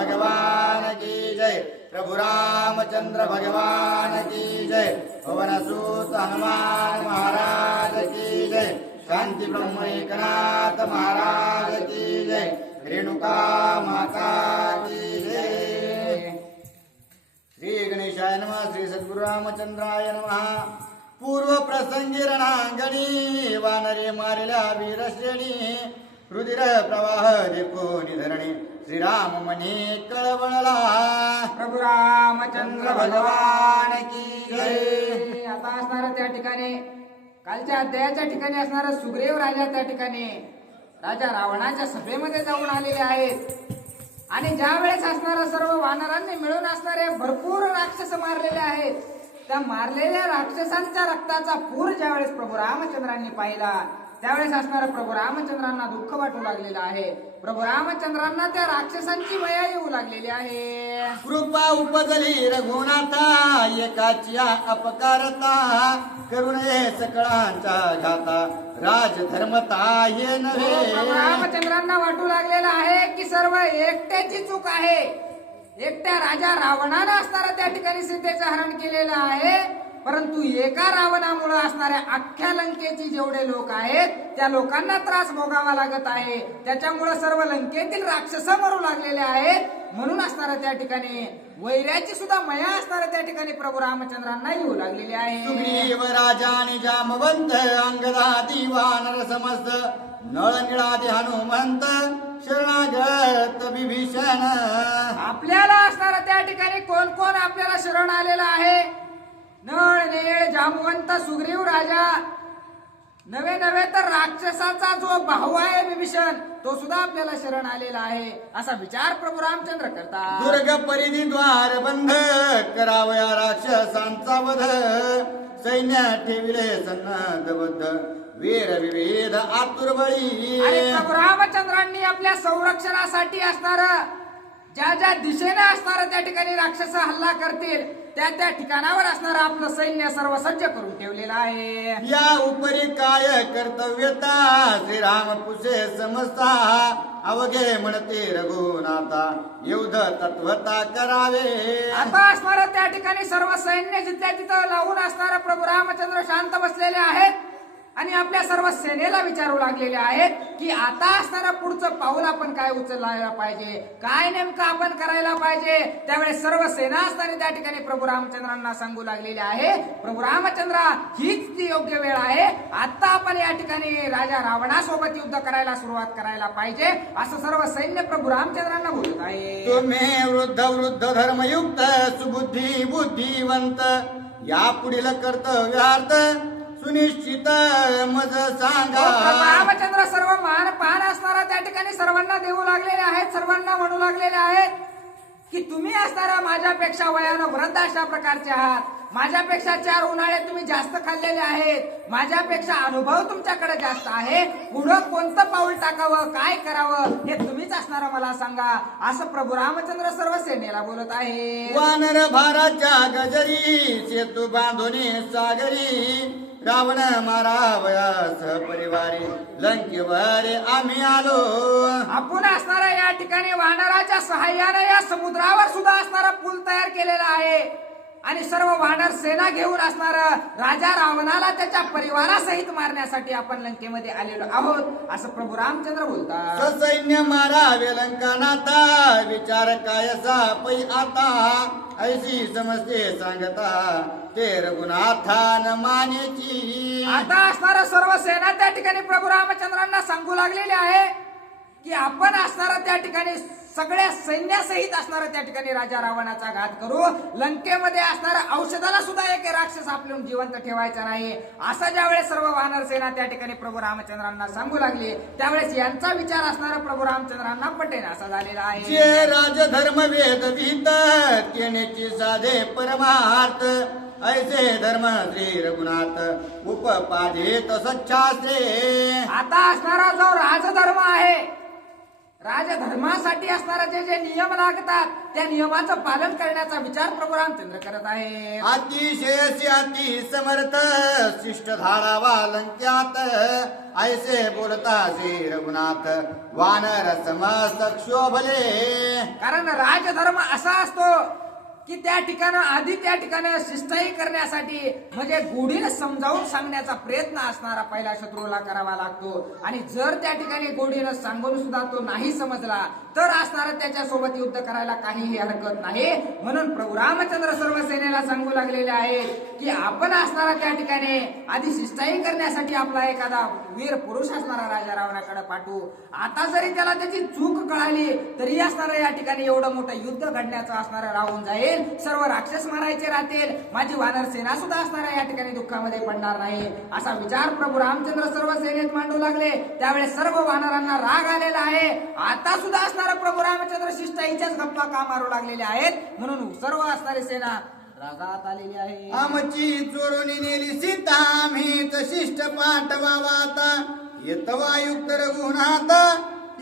भगवान की जय। प्रभु रामचंद्र भगवान की जय। पवनसूत हनुमान महाराज की जय। शांति ब्रह्म एकनाथ महाराज की जय। रेणुका माता की जय। श्री गणेशाय नमः। श्री सद्गुरु रामचंद्राय नमः। पूर्व प्रसंगी रणांगणी वानरे मारिल्या वीरश्रेणी रुधिर प्रवाह देखो निधरणी श्रीराम मनी कळवळला। प्रभु रामचंद्र भगवान की जय। आता असणार त्या ठिकाणी कालच्या अध्यायाच्या ठिकाणी असणार सुग्रीव राजा त्या ठिकाणी राजा रावणाच्या सभेमध्ये जाऊन आलेले आहेत आणि ज्या वेळेस असणाऱ्या सर्व वानरांनी मिळून असणारे भरपूर राक्षस मारलेले आहेत, त्या मारलेल्या राक्षसांच्या रक्ताचा पूर ज्यावेळेस प्रभू रामचंद्रांनी पाहिला त्यावेळेस असणाऱ्या प्रभू रामचंद्रांना दुःख वाटू लागलेलं आहे। प्रभू रामचंद्रांना त्या राक्षसांची मया येऊ लागलेली आहे। कृपा उपजली रघुनाथा एकाची अपकारता करुणे सकळांचा घाता राजधर्मता हे नव्हे। प्रभू रामचंद्रांना वाटू लागलेलं आहे की सर्व एकट्याची चूक आहे। एकट्या राजा रावणानं असणारा त्या ठिकाणी सीतेचं हरण केलेलं आहे, परंतु एका रावणामुळे असणाऱ्या अख्ख्या लंकेची जेवढे लोक आहेत त्या लोकांना त्रास भोगावा लागत आहे। त्याच्यामुळे सर्व लंकेतील राक्षस मरू लागलेले आहेत। म्हणून असणाऱ्या त्या ठिकाणी वैऱ्याची सुद्धा मया असणाऱ्या त्या ठिकाणी प्रभू रामचंद्रांना येऊ लागलेली आहे। सुग्रीव राजा आणि जामवंत अंगदादी वानर समस्त नळ निळादी हनुमंत शरणागत विभीषण। आपल्याला असणाऱ्या त्या ठिकाणी कोण कोण आपल्याला शरण आलेला आहे? नळ नेळ जामवंत सुग्रीव राजा, नवे नवे तर राक्षसाचा जो भाऊ आहे विभीषण तो सुद्धा आपल्याला शरण आलेला आहे असा विचार प्रभू रामचंद्र करतात। दुर्ग परिधी द्वार बंध करावया राक्षसांचा वध सैन्य ठेविले सन्नद्धबद्ध वीर विविध आतुर बळी। आणि प्रभू रामचंद्रांनी आपल्या संरक्षणासाठी असणार ज्या ज्या दिशेने असणार त्या ठिकाणी राक्षस हल्ला करतील त्या त्या ठिकाणावर असणार आपलं सैन्य सर्व सज्ज करून ठेवलेलं आहे। या उपरी काय कर्तव्यता श्रीराम पुसे समजता अवघे म्हणते रघुनाथा युद्ध तत्वता करावे। आता असणार त्या ठिकाणी सर्व सैन्य जिथल्या तिथं लावून असणार प्रभू रामचंद्र शांत बसलेले आहेत आणि आपल्या सर्व सेनेला विचारू लागलेले आहेत की आता असणारा पुढचं पाऊल आपण काय उचलायला पाहिजे, काय नेमकं आपण करायला पाहिजे। त्यावेळेस सर्व सेना असताना त्या ठिकाणी प्रभू रामचंद्रांना सांगू लागलेले आहे, प्रभू रामचंद्रा हीच ती योग्य वेळ आहे, आता आपण या ठिकाणी राजा रावणासोबत युद्ध करायला सुरुवात करायला पाहिजे असं सर्व सैन्य प्रभू रामचंद्रांना बोलत आहे। तुम्ही वृद्ध वृद्ध धर्मयुक्त सुबुद्धी बुद्धिवंत या पुढील कर्तव्यार्थ सुनिश्चित मज सांगा। रामचंद्र सर्व मान पान असणारा त्या ठिकाणी सर्वांना देऊ लागलेले आहेत, सर्वांना म्हणू लागलेले आहेत की तुम्ही असणारा माझ्यापेक्षा वयानं वृद्ध अशा प्रकारचे आहात, माझ्यापेक्षा 4 उन्हाळे तुम्ही जास्त खाल्लेले आहेत, माझ्यापेक्षा अनुभव तुमच्याकडे जास्त आहे, पुढं कोणतं पाऊल टाकावं काय करावं हे तुम्हीच असणारा मला सांगा असं प्रभू रामचंद्र सर्व सेनेला बोलत आहे। वानर भाराच्या गजरी सेतू बांधुनी सागरी रावण मारावया सहपरिवारी लंकेवर आम्ही आलो। आपण असणारा या ठिकाणी वानराच्या सहाय्याने या समुद्रावर सुद्धा असणारा पूल तयार केलेला आहे आणि सर्व वानर सेना घेऊन असणार राजा रावणाला त्याच्या परिवारासहित मारण्यासाठी आपण लंकेमध्ये आलेलो आहोत असं प्रभू रामचंद्र बोलतात। ससैन्य मारावे लंकानाथा विचार कायसा पै आता ऐसी समजते सांगता ते रघुनाथान मानेची। आता असणारा सर्व सेना त्या ठिकाणी प्रभू रामचंद्रांना सांगू लागलेले आहे की आपण असणारा त्या ठिकाणी सगळ्या सैन्यासहित असणारा त्या ठिकाणी राजा रावणाचा घात करू, लंकेमध्ये असणाऱ्या औषधाला सुद्धा एक राक्षस आपल्याला जिवंत ठेवायचा नाही असा ज्यावेळेस सर्व वानर सेना त्या ठिकाणी प्रभू रामचंद्रांना सांगू लागली त्यावेळेस यांचा विचार असणारा प्रभू रामचंद्रांना पटेल असा झालेला आहे। जे राजधर्म वेद विहित केण्याची साधे परमार्थ ऐसे धर्म श्री रघुनाथ उपपादित सच्चासे। आता असणारा जो राजधर्म आहे राजधर्मासाठी असणारे जे जे नियम लागतात त्या नियमाचं पालन करण्याचा विचार प्रभू रामचंद्र करत आहे. अतिशय अति समर्थ शिष्ट धाडावा लंक्यात ऐसे बोलता श्री रघुनाथ वानर समस्त क्षोभले. कारण राजधर्म असा असतो की त्या ठिकाणी आधी त्या ठिकाणी शिष्टाई करण्यासाठी म्हणजे गोडीनं समजावून सांगण्याचा प्रयत्न असणारा पहिला शत्रूला करावा लागतो. आणि जर त्या ठिकाणी गोडीनं सांगून सुद्धा तो नाही समजला तर असणारा त्याच्यासोबत युद्ध करायला काहीही हरकत नाही. म्हणून प्रभू रामचंद्र सर्व सेनेला सांगू लागलेले आहे की आपण असणारा त्या ठिकाणी आधी शिष्टाई करण्यासाठी आपला एखादा वीर पुरुष असणारा राजा रावणाकडे पाठवू. आता जरी त्याला त्याची चूक कळाली तरी असणारं या ठिकाणी एवढं मोठं युद्ध घडण्याचं असणारं राहून जाईल. सर्व राक्षस मारायचे राहतील, माझी वानर सेना सुद्धा असणाऱ्या या ठिकाणी दुःखामध्ये पडणार नाही असा विचार प्रभू रामचंद्र सर्व सेनेत मांडू लागले. त्यावेळेस सर्व वानरांना राग आलेला आहे. आता सुद्धा असणारा प्रभू रामचंद्र शिष्टाईच्याच गप्पा का मारू लागलेले आहेत. म्हणून सर्व असणारी सेना रागात आलेली आहे. आमची चोरून नेली सीता आम्हीच शिष्ट पाठवावा आता येतवा युक्त रघुनाथ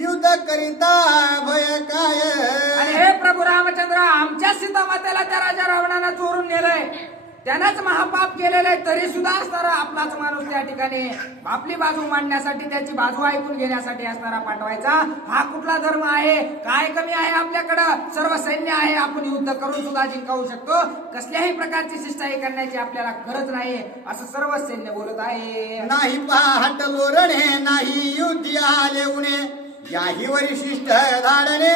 युद्ध करिता भय काय. आणि हे प्रभू रामचंद्र आमच्या सीतामातेला त्या राजा रावणानं चोरून नेलंय, त्यानंच महापाप केलेलं आहे, तरी सुद्धा असणारा आपलाच माणूस त्या ठिकाणी आपली बाजू मांडण्यासाठी त्याची बाजू ऐकून घेण्यासाठी असणारा पाठवायचा. हा कुठला धर्म आहे? काय कमी आहे आपल्याकडं? सर्व सैन्य आहे, आपण युद्ध करून सुद्धा जिंकवू शकतो. कसल्याही प्रकारची शिष्टाई करण्याची आपल्याला गरज नाही असं सर्व सैन्य बोलत आहे. नाही पहाटलो रणे नाही युद्ध आले उणे याही वरिशिष्ट धाडणे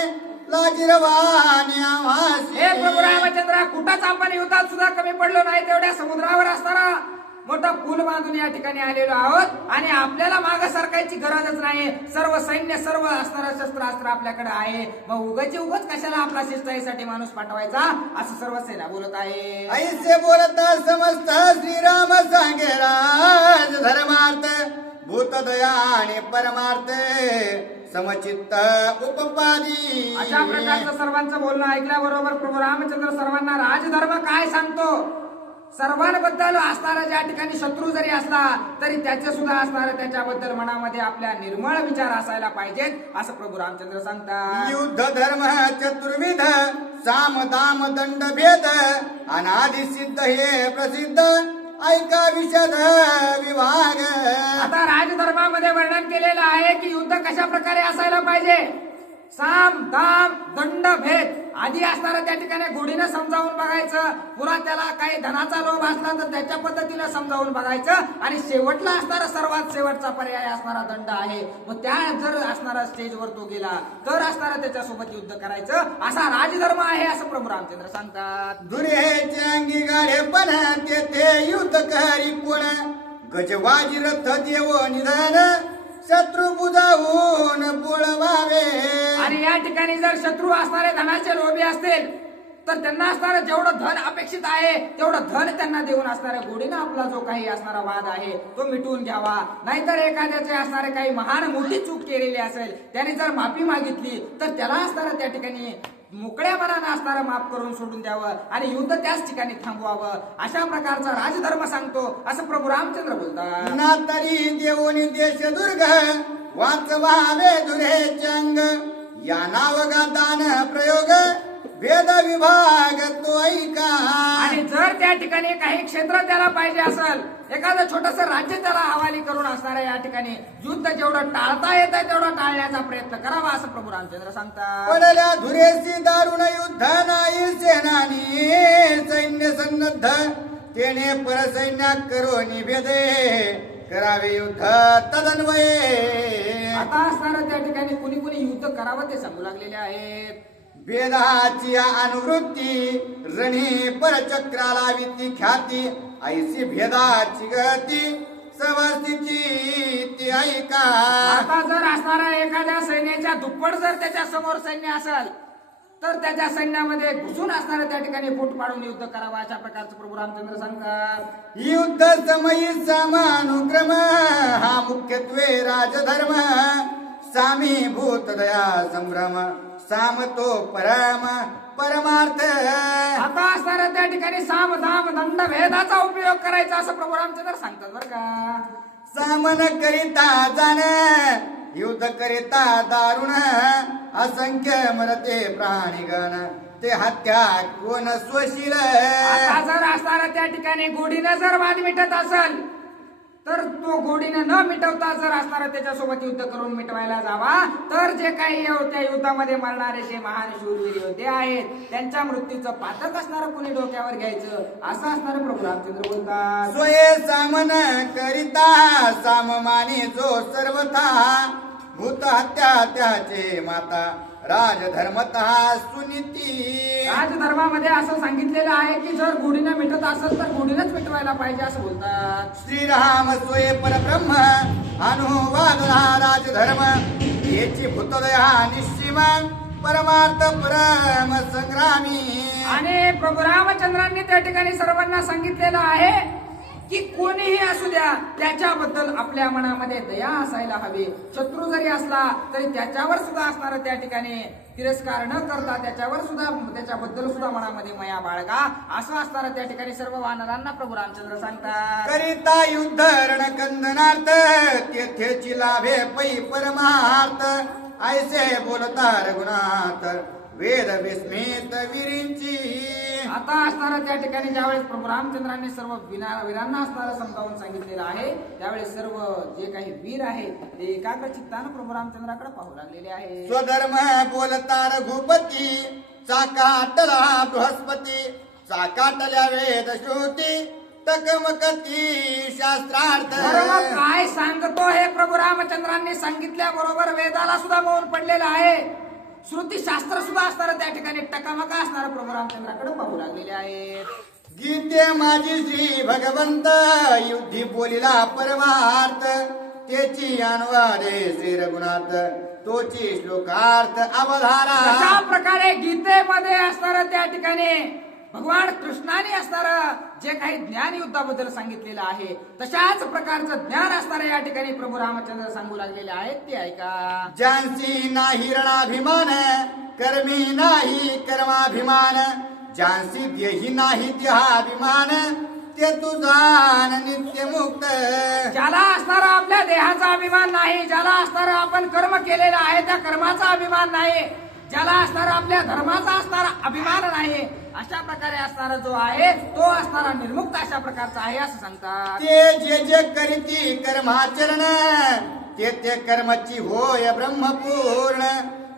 लाजिरवाने आवाज. हे प्रभू रामचंद्र कुठंच आपण युद्धात सुद्धा कमी पडलो नाही. तेवढ्या समुद्रावर असणारा मोठा पूल बांधून या ठिकाणी आलेलो आहोत आणि आपल्याला मागे सरकायची गरजच नाही. सर्व सैन्य सर्व असणारं शस्त्रास्त्र आपल्याकडे आहे. मग उगाच कशाला आपला शिष्टाईसाठी माणूस पाठवायचा असं सर्व सेना बोलत आहे. ऐसे बोलता समस्त श्रीराम सांगे राज धर्मार्थ भूतदया आणि परमार्थ समचित्त उपपादी. अशा प्रकारचं सर्वांचं बोलणं ऐकल्याबरोबर प्रभू रामचंद्र सर्वांना राजधर्म काय सांगतो, सर्वांबद्दल असणारा ज्या ठिकाणी शत्रू जरी असला तरी त्याचे सुद्धा असणारा त्याच्याबद्दल मनामध्ये आपल्या निर्मळ विचार असायला पाहिजेत असं प्रभू रामचंद्र सांगतात. युद्ध धर्म चतुर्विध साम दाम दंड भेद अनादि सिद्ध हे प्रसिद्ध ऐका विशद विभाग. आता राजधर्मामध्ये वर्णन केलेलं आहे की युद्ध कशा प्रकारे असायला पाहिजे. साम दाम दंड भेद आधी असणारा त्या ठिकाणी गोडीनं समजावून बघायचं, पुन्हा त्याला काही धनाचा लोभ असला तर त्याच्या पद्धतीनं समजावून बघायचं आणि शेवटला असणारा सर्वात शेवटचा पर्याय असणारा दंड आहे. मग त्या जर असणारा स्टेजवर तो गेला तर असणारा त्याच्यासोबत युद्ध करायचं असा राजधर्म आहे असं प्रभू रामचंद्र सांगतात. दुरेचे अंगी गाडे पण तेथे युद्ध करी कोण गजवाजी रथ देव निधन शत्रू बुजावून बोलवावे. आणि या ठिकाणी जर शत्रू असणारे धनाचे लोभी असतील तर त्यांना असणारं जेवढं धन अपेक्षित आहे तेवढं धन त्यांना देऊन असणाऱ्या गोडीनं आपला जो काही असणारा वाद आहे तो मिटवून घ्यावा. नाहीतर एखाद्याचे असणारे काही महान मोठी चूक केलेली असेल त्याने जर माफी मागितली तर त्याला असणारं त्या ठिकाणी मोकळ्या मनानं असणारं माफ करून सोडून द्यावं आणि युद्ध त्याच ठिकाणी थांबवावं. अशा प्रकारचा राजधर्म सांगतो असं प्रभू रामचंद्र बोलतात. ना तरी देवोनी देश दुर्ग वाचवावे दुरेचे अंग या नावगा दान प्रयोग भेद विभाग तो ऐका. आणि जर त्या ठिकाणी काही क्षेत्र त्याला पाहिजे असेल, एखादं छोटस राज्य त्याला हवाली करून असणाऱ्या या ठिकाणी युद्ध जेवढं टाळता येत आहे तेवढं टाळण्याचा प्रयत्न करावा असं प्रभू रामचंद्र सांगतात. पडल्या धुरेसी दारुण युद्ध नाही सेनानी सैन्य सन्नद्ध तेने परसैन्या करो निभेदे करावे युद्ध तदन्वये. आता असणारं त्या ठिकाणी कुणी कुणी युद्ध करावं ते सांगू लागलेले आहेत. भेदाची अनुवृत्ती रणी परचक्राला विती ख्याती ऐसी भेदाची गती समस्थिती ती ऐका. आता जर असणारा एखाद्या सैन्याच्या दुप्पट जर त्याच्या समोर सैन्य असेल तर त्याच्या सैन्यामध्ये घुसून असणाऱ्या त्या ठिकाणी फूट पाडून युद्ध करावं अशा प्रकारचं प्रभू रामचंद्र सांगतात. युद्ध समयी समानुक्रम हा मुख्यत्वे राजधर्म सामी भूत दया संभ्रम सामतो परम परमार्थ. आता असणाऱ्या त्या ठिकाणी साम दाम दंड भेदाचा उपयोग करायचा असं प्रभू रामचंद्र सांगतात बरं का. सामन करिता जाण युद्ध करिता दारुण असंख्य मरते प्राणीगण ते हत्या कोण स्वशील आता जर असताना त्या ठिकाणी गोडीनं जर वाद मिटत असेल तर तो गोडीनं न मिटवता जर असताना त्याच्यासोबत युद्ध करून मिटवायला जावा तर जे काही त्या युद्धामध्ये मरणारे जे महान शूरवीर योद्धे आहेत त्यांच्या मृत्यूचं पातक असणारं कुणी डोक्यावर घ्यायचं असं असणारं प्रभू रामचंद्र बोलतात. सोये सामन करिता साममानी जो सर्वथा भूत हत्या त्याचे माता राजधर्मतः सुनीती. राजधर्मामध्ये असं सांगितलेलं आहे की जर गुढीनं मिटत असेल तर गुढीनंच मिटवायला पाहिजे असं बोलतात. श्रीराम सोये परब्रह्म अनुवाद राजधर्म याची भूतदया निश्चिम परमार्थ परम संग्रामी. आणि प्रभू रामचंद्रांनी त्या ठिकाणी सर्वांना सांगितलेलं आहे की कोणीही असू द्या त्याच्याबद्दल आपल्या मनामध्ये दया असायला हवी. शत्रू जरी असला तरी त्याच्यावर सुद्धा असणार त्या ठिकाणी तिरस्कार न करता त्याच्याबद्दल सुद्धा मनामध्ये मया बाळगा असं असणार त्या ठिकाणी सर्व वानरांना प्रभू रामचंद्र सांगतात. करिता युद्ध रणकंदनार्थ तेथेची लाभे पै परमार्थ ऐसे बोलता रघुनाथ वेद विस्मित वीरींची. आता असणारा त्या ठिकाणी ज्यावेळेस प्रभू रामचंद्रांनी सर्व वीरांना असणारं समजावून सांगितलेलं आहे त्यावेळेस सर्व जे काही वीर आहेत ते एकाग्र चित्तानं प्रभू रामचंद्राकडे पाहू लागलेले आहे. स्वधर्म बोलता रघुपती चाकाटला बृहस्पती चाकाटल्या वेद श्रुती तकमकती शास्त्रार्थ. धर्म काय सांगतो हे प्रभू रामचंद्रांनी सांगितल्याबरोबर वेदाला सुद्धा मौन पडलेलं आहे. श्रुती शास्त्र सुद्धा असणार त्या ठिकाणी टकामका असणार प्रभू रामचंद्राकडे पाहू लागलेले आहेत. गीते माझी श्री भगवंत युद्धी बोलिला परमार्थ त्याची अनुवादे श्री रघुनाथ तोची श्लोकार्थ अवधारा. अशा प्रकारे गीतेमध्ये असणार त्या ठिकाणी भगवान कृष्णाने असणार जे काही ज्ञान युद्धाबद्दल सांगितलेलं आहे तशाच प्रकारचं ज्ञान असणारे या ठिकाणी प्रभू रामचंद्र सांगू लागलेले आहेत ते ऐका. ज्यांसी नाही रणाभिमान कर्मी नाही कर्माभिमान ज्यांसी देही नाही देहाभिमान ते तुझान नित्य मुक्त. ज्याला असणारा आपल्या देहाचा अभिमान नाही ज्याला असणारा आपण कर्म केलेला आहे त्या कर्माचा अभिमान नाही ज्याला असणारा आपल्या धर्माचा असणारा अभिमान नाही अशा प्रकारे असणारा जो आहे तो असणारा निर्मुक्त अशा प्रकारचा आहे असं सांगतात. ते जे करीती कर्माचरण ते कर्मची होय ब्रह्मपूर्ण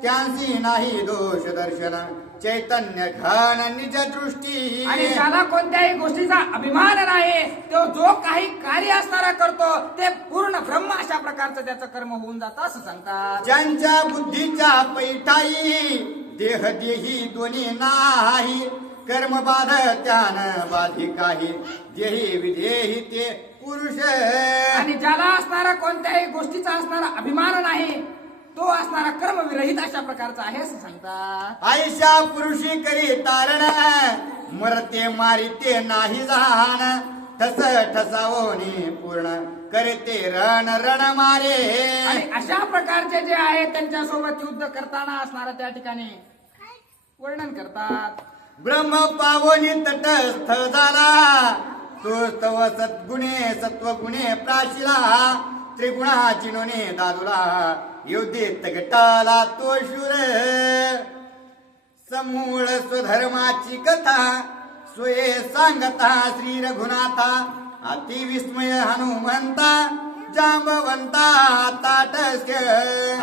त्यांची नाही दोष दर्शन चैतन्य घन निज दृष्टी. आणि ज्याला कोणत्याही गोष्टीचा अभिमान नाही तो जो काही कार्य असणारा करतो ते पूर्ण ब्रह्म अशा प्रकारचं त्याचं कर्म होऊन जातं असं सांगतात. ज्यांच्या बुद्धीच्या पैठाई देह देही दोन्ही नाही कर्म बाध त्यान बाधी काही देही विधेही ते पुरुष. आणि ज्याला असणारा कोणत्याही गोष्टीचा असणारा अभिमान नाही तो असणारा कर्म विरहित अशा प्रकारचा आहे असं सांगतात. आयशा पुरुषी करी तारण मरते मारिते नाही जाण ठस ठसावोनी पूर्ण करते रण रण मारे. आणि अशा प्रकारचे जे आहेत त्यांच्यासोबत युद्ध करताना असणारा त्या ठिकाणी वर्णन करतात. ब्रह्म पावनी तटस्थ झाला तो तव सद्गुणे सत्वगुणे प्राशिला त्रिगुणाची नोने दादुला युद्धेत गटाला तो शूर. समूळ स्वधर्माची कथा स्वये सांगता श्री रघुनाथा अति विस्मय हनुमंता जांबवंता ताटस्य.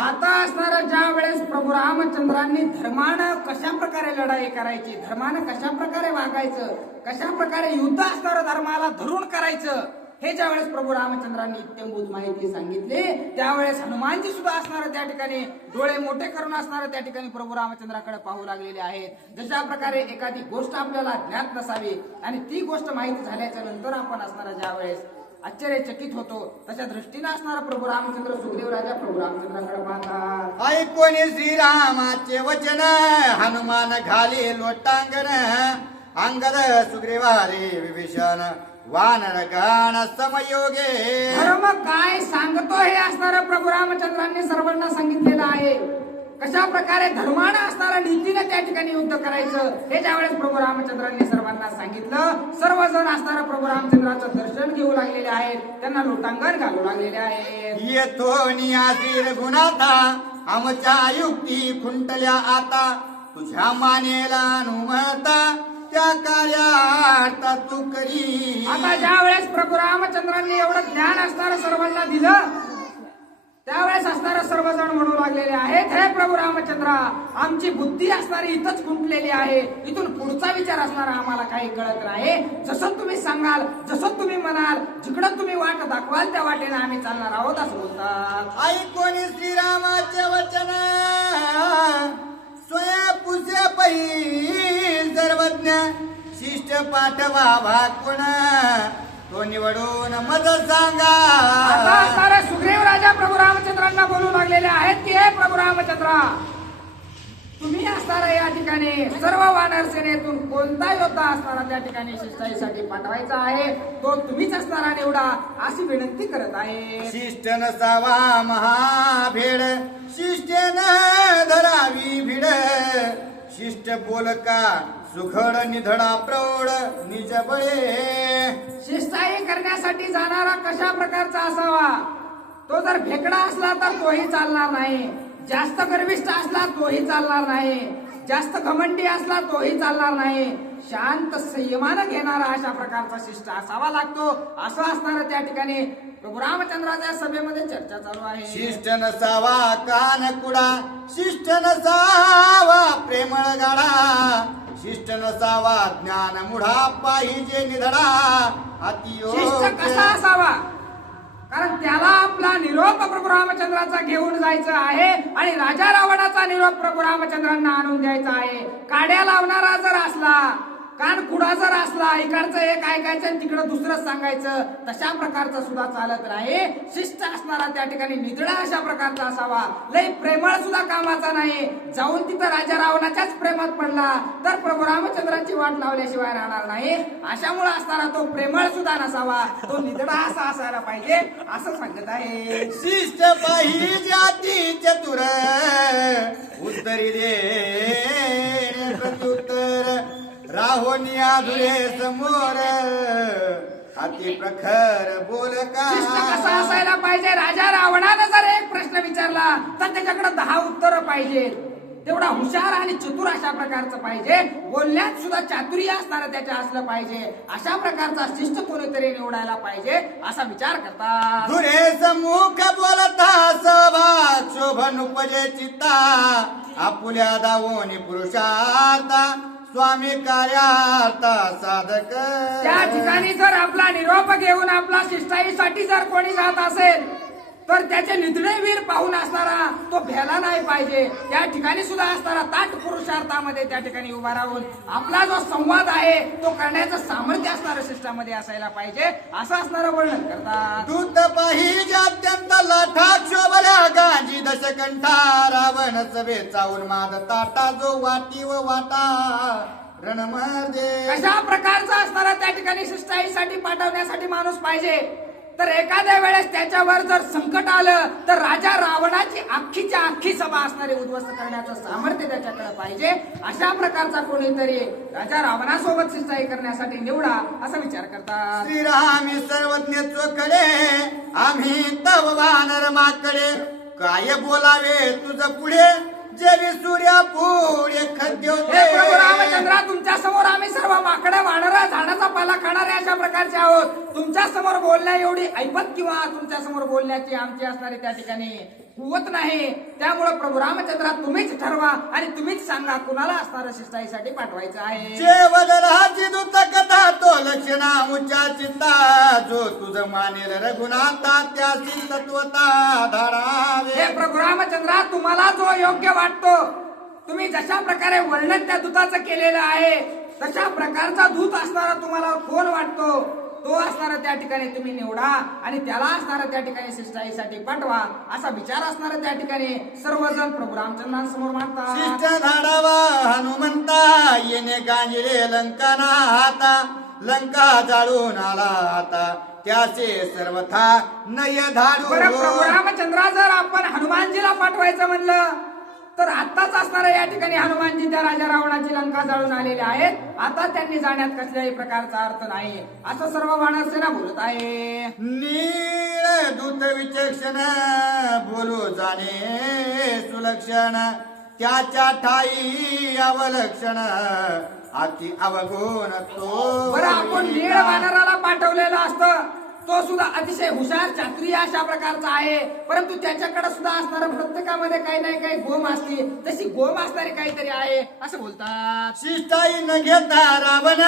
आता असणारा ज्या वेळेस प्रभू रामचंद्रांनी धर्मानं कशा प्रकारे लढाई करायची धर्मानं कशा प्रकारे वागायचं कशा प्रकारे युद्ध असणारं धर्माला धरून करायचं हे ज्या वेळेस प्रभू रामचंद्रांनी इत्यंभूत माहिती सांगितली त्यावेळेस हनुमानजी सुद्धा असणार त्या ठिकाणी डोळे मोठे करून असणार त्या ठिकाणी प्रभू रामचंद्राकडे पाहू लागलेले आहेत. जशा प्रकारे एखादी गोष्ट आपल्याला ज्ञात नसावी आणि ती गोष्ट माहिती झाल्याच्या नंतर आपण असणारा ज्या वेळेस आश्चर्यचकित होतो तशा दृष्टीने असणारा प्रभू रामचंद्र सुखदेव राजा प्रभू रामचंद्राकडे पाहतात. ऐकोनी श्रीरामाचे वचन हनुमान घाली लोटांगण अंगद सुग्रीवारे विभीषण वानर गण समयोगे. धर्म काय सांगतो हे असणारं प्रभू रामचंद्रांनी सर्वांना सांगितलेलं आहे. कशा प्रकारे धर्मानं असणारा नीतीने त्या ठिकाणी युद्ध करायचं हे ज्यावेळेस प्रभू रामचंद्रांनी सर्वांना सांगितलं सर्वजण असणारा प्रभू रामचंद्राचं दर्शन घेऊ लागलेले आहेत त्यांना लोटांगण घालू लागलेले आहेत. येतो निया श्री रघुनाथा आमच्या युक्ती खुंटल्या आता तुझ्या मानेला अनुमता त्या कार्यात तू करी. आता ज्या वेळेस प्रभू रामचंद्रांनी एवढं ज्ञान असणारं सर्वांना दिलं त्यावेळेस असणारे सर्वजण म्हणू लागलेले आहेत, हे प्रभू रामचंद्रा, आमची बुद्धी असणारी इथंच खुंटलेली आहे, इथून पुढचा विचार असणारा आम्हाला काही कळत नाही. जसं तुम्ही सांगाल, जसं तुम्ही म्हणाल, जिकडं तुम्ही वाट दाखवाल त्या वाटेने आम्ही चालणार आहोत असं बोलतात. ऐकोनी श्रीरामाचे वचन स्वयंपुसे पै सर्वज्ञ शिष्ट पाठवा भाकुण तो निवडून मज सांगा. आता सारे सुग्रीव राजा प्रभू रामचंद्रांना बोलू लागलेले आहेत की हे प्रभू रामचंद्रा, तुम्ही असणारा या ठिकाणी सर्व वानर सेनेतून कोणता योद्धा असणारा त्या ठिकाणी शिष्टाईसाठी पाठवायचा आहे तो तुम्हीच असणारा निवडा अशी विनंती करत आहे. शिष्ट नसावा महाभेड शिष्टेन धरावी भिड शिष्ट बोलका सुखड निधडा प्रौढ निज बळे. शिष्टाई करण्यासाठी जाणारा कशा प्रकारचा असावा, तो जर भेकडा असला तर तोही चालणार नाही, जास्त गर्विष्ठ असला तोही चालणार नाही, जास्त घमंडी असला तोही चालणार नाही, शांत संयमानं घेणारा अशा प्रकारचा शिष्ट असावा लागतो असं असणारं त्या ठिकाणी प्रभू रामचंद्राच्या सभेमध्ये चर्चा चालू आहे. शिष्ट नसावा कानकुडा शिष्ट नसावा प्रेमळ गाडा शिष्ट नसावा ज्ञान मुढा पाहिजे निधडा शिष्ट कसा असावा, कारण त्याला आपला निरोप प्रभू रामचंद्राचा घेऊन जायचं आहे आणि राजा रावणाचा निरोप प्रभू रामचंद्रांना आणून द्यायचा आहे. काड्या लावणारा जर असला, कान कुडा जर असला, इकडचं एक ऐकायचं आणि तिकडं दुसरं सांगायचं, तशा प्रकारचं सुद्धा चालत नाही. शिष्ट असणारा त्या ठिकाणी निधडा अशा प्रकारचा असावा, लय प्रेमळ सुद्धा कामाचा नाही. जाऊन तिथं राजा रावणाच्याच प्रेमात पडला तर प्रभू रामचंद्रांची वाट लावल्याशिवाय राहणार नाही. अशामुळे असणारा तो प्रेमळ सुद्धा नसावा, तो निधडा असा असायला पाहिजे असं सांगत आहे. शिष्ट पाहिजे अति चतुर उत्तरी दे प्रत्युत्तर राहोनी आधुरे समोर अति प्रखर बोल का. शिष्ट कसा असायला पाहिजे, राजा रावणानं जर एक प्रश्न विचारला तर त्याच्याकडे 10 उत्तर पाहिजेत. तेवढा हुशार आणि चतुर अशा प्रकारचं पाहिजे, बोलण्यात सुद्धा चातुर्य असणारं त्याच्या असलं पाहिजे. अशा प्रकारचा शिष्ट कोणीतरी निवडायला पाहिजे असा विचार करतात. धुरे सम्मुख बोलता सभा शोभन उपजे चित्ता आपुल्या दावोनी पुरुषार्था स्वामी कार्यार्था साधक. त्या ठिकाणी जर आपला निरोप घेऊन आपला शिष्टाईसाठी जर कोणी जात असेल तर त्याचे निधडे वीर पाहून असणारा तो भेला नाही पाहिजे. त्या ठिकाणी सुद्धा असणारा ताट पुरुषार्थामध्ये त्या ठिकाणी उभा राहून आपला जो संवाद आहे तो करण्याचं सामर्थ्य असणारं शिष्टामध्ये असायला पाहिजे असं असणारं वर्णन करतात. दूत पाहिजे अत्यंत लाठा शोभल्या गांजी दशकंठा रावण सभेचा उन्माद ताटा जो वाटी व वाटा रणमर्दे. कशा प्रकारचा असणारा त्या ठिकाणी शिष्टाईसाठी पाठवण्यासाठी माणूस पाहिजे तर एखाद्या वेळेस त्याच्यावर जर संकट आलं तर राजा रावणाची अख्खीच्या अख्खी सभा असणारी उद्ध्वस्त करण्याचं सामर्थ्य त्याच्याकडे पाहिजे. अशा प्रकारचा कोणीतरी राजा रावणासोबत शिष्टाई करण्यासाठी निवडा असा विचार करतात. श्रीरामी सर्वज्ञ चोकडे आम्ही तव वानर माकडे काय बोलावे तुझ पुढे जेवी सूर्या पुढे खद्य हे प्रभू रामचंद्रा, तुमच्या समोर आम्ही सर्व माकडे वानरा झाडाचा पाला खाणारे अशा प्रकारचे आहोत. तुमच्या समोर बोलण्या एवढी ऐपत किंवा तुमच्या समोर बोलण्याची आमची असणारी त्या ठिकाणी कुवत नाही. त्यामुळे प्रभू रामचंद्रा तुम्हीच ठरवा आणि तुम्हीच सांगा कुणाला असणारं शिष्टाईसाठी पाठवायचं आहे. जेवदराची दूत कथा तो लक्षणा उच्चा चित्ता जो तुझ मानेल रघुनाथा त्याची तत्वता धाडावे. हे प्रभू रामचंद्रा, तुम्हाला जो योग्य वाटतो, तुम्ही जशा प्रकारे वर्णन त्या दूताचं केलेलं आहे तशा प्रकारचा दूत असणारा तुम्हाला कोण वाटतो तो असणारा त्या ठिकाणी तुम्ही निवडा आणि त्याला असणारा त्या ठिकाणी शिष्टाईसाठी पाठवा असा विचार असणारा त्या ठिकाणी सर्वजण प्रभू रामचंद्रांसमोर मांडतात. शिष्ट धाडावा हनुमंता येणे गांजिले लंकाना हाता लंका जाळून आला आता त्याचे सर्वथा नय धाडू. प्रभू रामचंद्रा, जर आपण हनुमानजीला पाठवायचं म्हणलं तर आत्ताच असणार असणारे या ठिकाणी हनुमानजी त्या राजा रावणाची लंका जाळून आलेले आहेत. आता त्यांनी जाण्यात कसल्याही प्रकारचा अर्थ नाही असं सर्व वानर सेना बोलत आहे. नीळ दूत विचक्षण बोलू जाणे सुलक्षण त्याच्या ठाई अवलक्षण अति अवगुण तो. बरं आपण नीळ वानराला पाठवलेलं असतं तो सुद्धा अतिशय हुशार चातुर्य अशा प्रकारचा आहे, परंतु त्याच्याकडे सुद्धा असणारं प्रत्येकामध्ये काही नाही काही गोम असते, तशी गोम असणारी काहीतरी आहे असं बोलतात. शिष्टाई न घेता रावण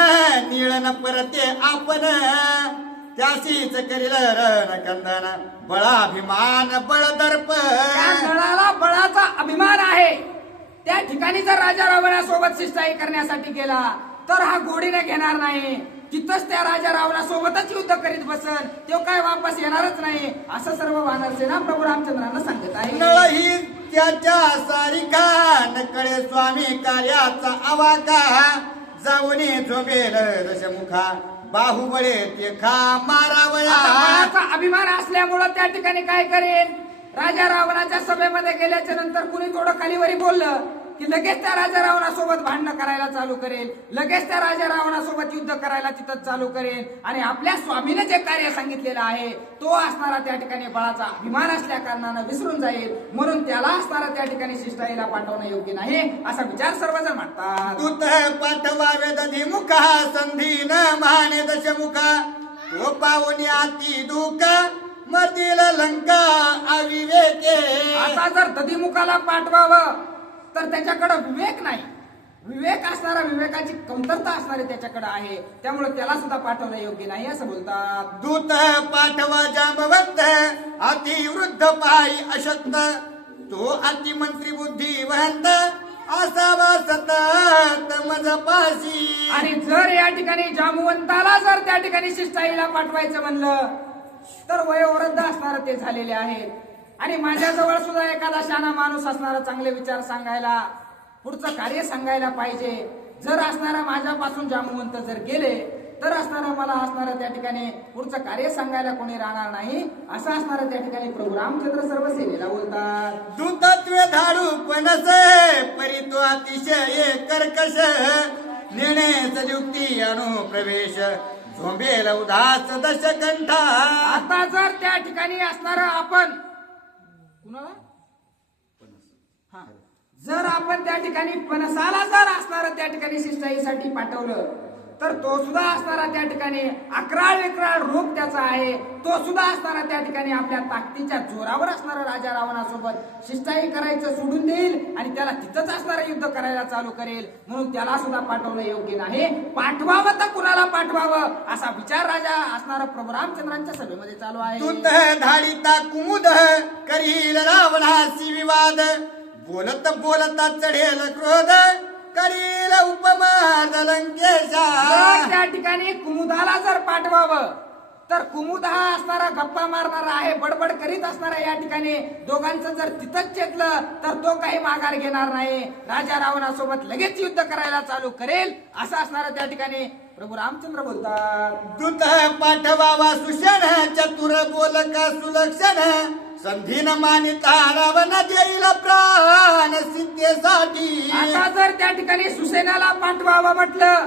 नीळ न परते आपण त्याशीच करील रण कंदन बळाभिमान बळदर्प. त्या नळाला बळाचा अभिमान आहे. त्या ठिकाणी जर राजा रावणासोबत शिष्टाई करण्यासाठी गेला तर हा गोडीने घेणार नाही. तिथंच त्या राजा रावणासोबतच युद्ध करीत बसन, तो काय वापस येणारच नाही असं सर्व वानरसेना प्रभू रामचंद्रांना सांगत आहे. नळही त्याच्या सारिका नकळे स्वामी कार्याचा आवाका जाऊन झोपेल दशमुखा बाहुबळे ते खा मारावया. आता बळाचा अभिमान असल्यामुळं त्या ठिकाणी काय करेन, राजा रावणाच्या सभेमध्ये गेल्याच्या नंतर कुणी थोडं खालीवरी बोललं की लगेच त्या राजा रावणासोबत भांडणं करायला चालू करेल, लगेच त्या राजा रावणासोबत युद्ध करायला तिथं चालू करेल आणि आपल्या स्वामीने जे कार्य सांगितलेलं आहे तो असणारा त्या ठिकाणी बळाचा अभिमान असल्या कारणानं विसरून जाईल, म्हणून त्याला असणारा त्या ठिकाणी शिष्टाईला पाठवणं योग्य नाही असा विचार सर्वजण मांडतात. दूत पाठवावे दधिमुखा संधी न माने दशमुखा तो पाहुणे अति दुःख मधील लंका अविवेके. आता जर दधिमुखाला पाठवावं तर त्याच्याकडे विवेक नाही, विवेक असणारा विवेकाची कमतरता असणारी त्याच्याकडे आहे, त्यामुळे त्याला सुद्धा पाठवणं योग्य नाही असं बोलतात. दूत पाठवा जांबवंत अतिवृद्ध पायी अशक्त तो अतिमंत्री बुद्धी वहंत असावा सतत मजपाशी. आणि जर या ठिकाणी जांबवंताला जर त्या ठिकाणी शिष्टाईला पाठवायचं म्हणलं तर वयोवृद्ध असणार ते झालेले आहेत आणि माझ्याजवळ सुद्धा एखादा शाना माणूस असणारा चांगले विचार सांगायला पुढचं कार्य सांगायला पाहिजे. जर असणारा माझ्यापासून जांबवंत जर गेले तर असणारा मला असणारा त्या ठिकाणी पुढचं कार्य सांगायला कोणी राहणार नाही असं असणारा त्या ठिकाणी प्रभू रामचंद्र सर्व सेनेला बोलतात. दूतत्वे धाडू पणसे परी तो अतिशय कर्कश नेणे युक्ती अनुप्रवेश झोंबेल उदास दशकंठा. आता जर त्या ठिकाणी असणारा आपण कुणाला जर आपण त्या ठिकाणी पणसाला जर असणारा त्या ठिकाणी शिष्टाईसाठी पाठवलं तर तो सुद्धा असणारा त्या ठिकाणी अकराळ विक्राळ रूप त्याचा आहे, तो सुद्धा असणारा त्या ठिकाणी आपल्या ताकदीच्या जोरावर असणारा राजा रावणासोबत शिष्टाई करायचं सोडून देईल आणि त्याला तिथंच असणारं युद्ध करायला चालू करेल, म्हणून त्याला सुद्धा पाठवणं योग्य नाही. पाठवावं तर कुणाला पाठवावं असा विचार राजा असणारा प्रभू रामचंद्रांच्या सभेमध्ये चालू आहे. दूत धाडिता कुमुद करील रावणाशी विवाद बोलत बोलता चढेल क्रोध करील उपमा लंकेशा. त्या ठिकाणी कुमुदाला जर पाठवावं तर कुमुद हा असणारा गप्पा मारणारा आहे, बडबड करीत असणारा या ठिकाणी दोघांचं जर तिथंच चेतलं तर तो काही माघार घेणार नाही, राजा रावणासोबत लगेच युद्ध करायला चालू करेल असं असणारा त्या ठिकाणी प्रभू रामचंद्र बोलतात. दूत पाठवावा सुषण चतुर बोलका सुलक्षण संधीन मानिता रावण देईल प्राण सिद्धेसाठी. आता जर त्या ठिकाणी सुसेनाला पाठवावं म्हटलं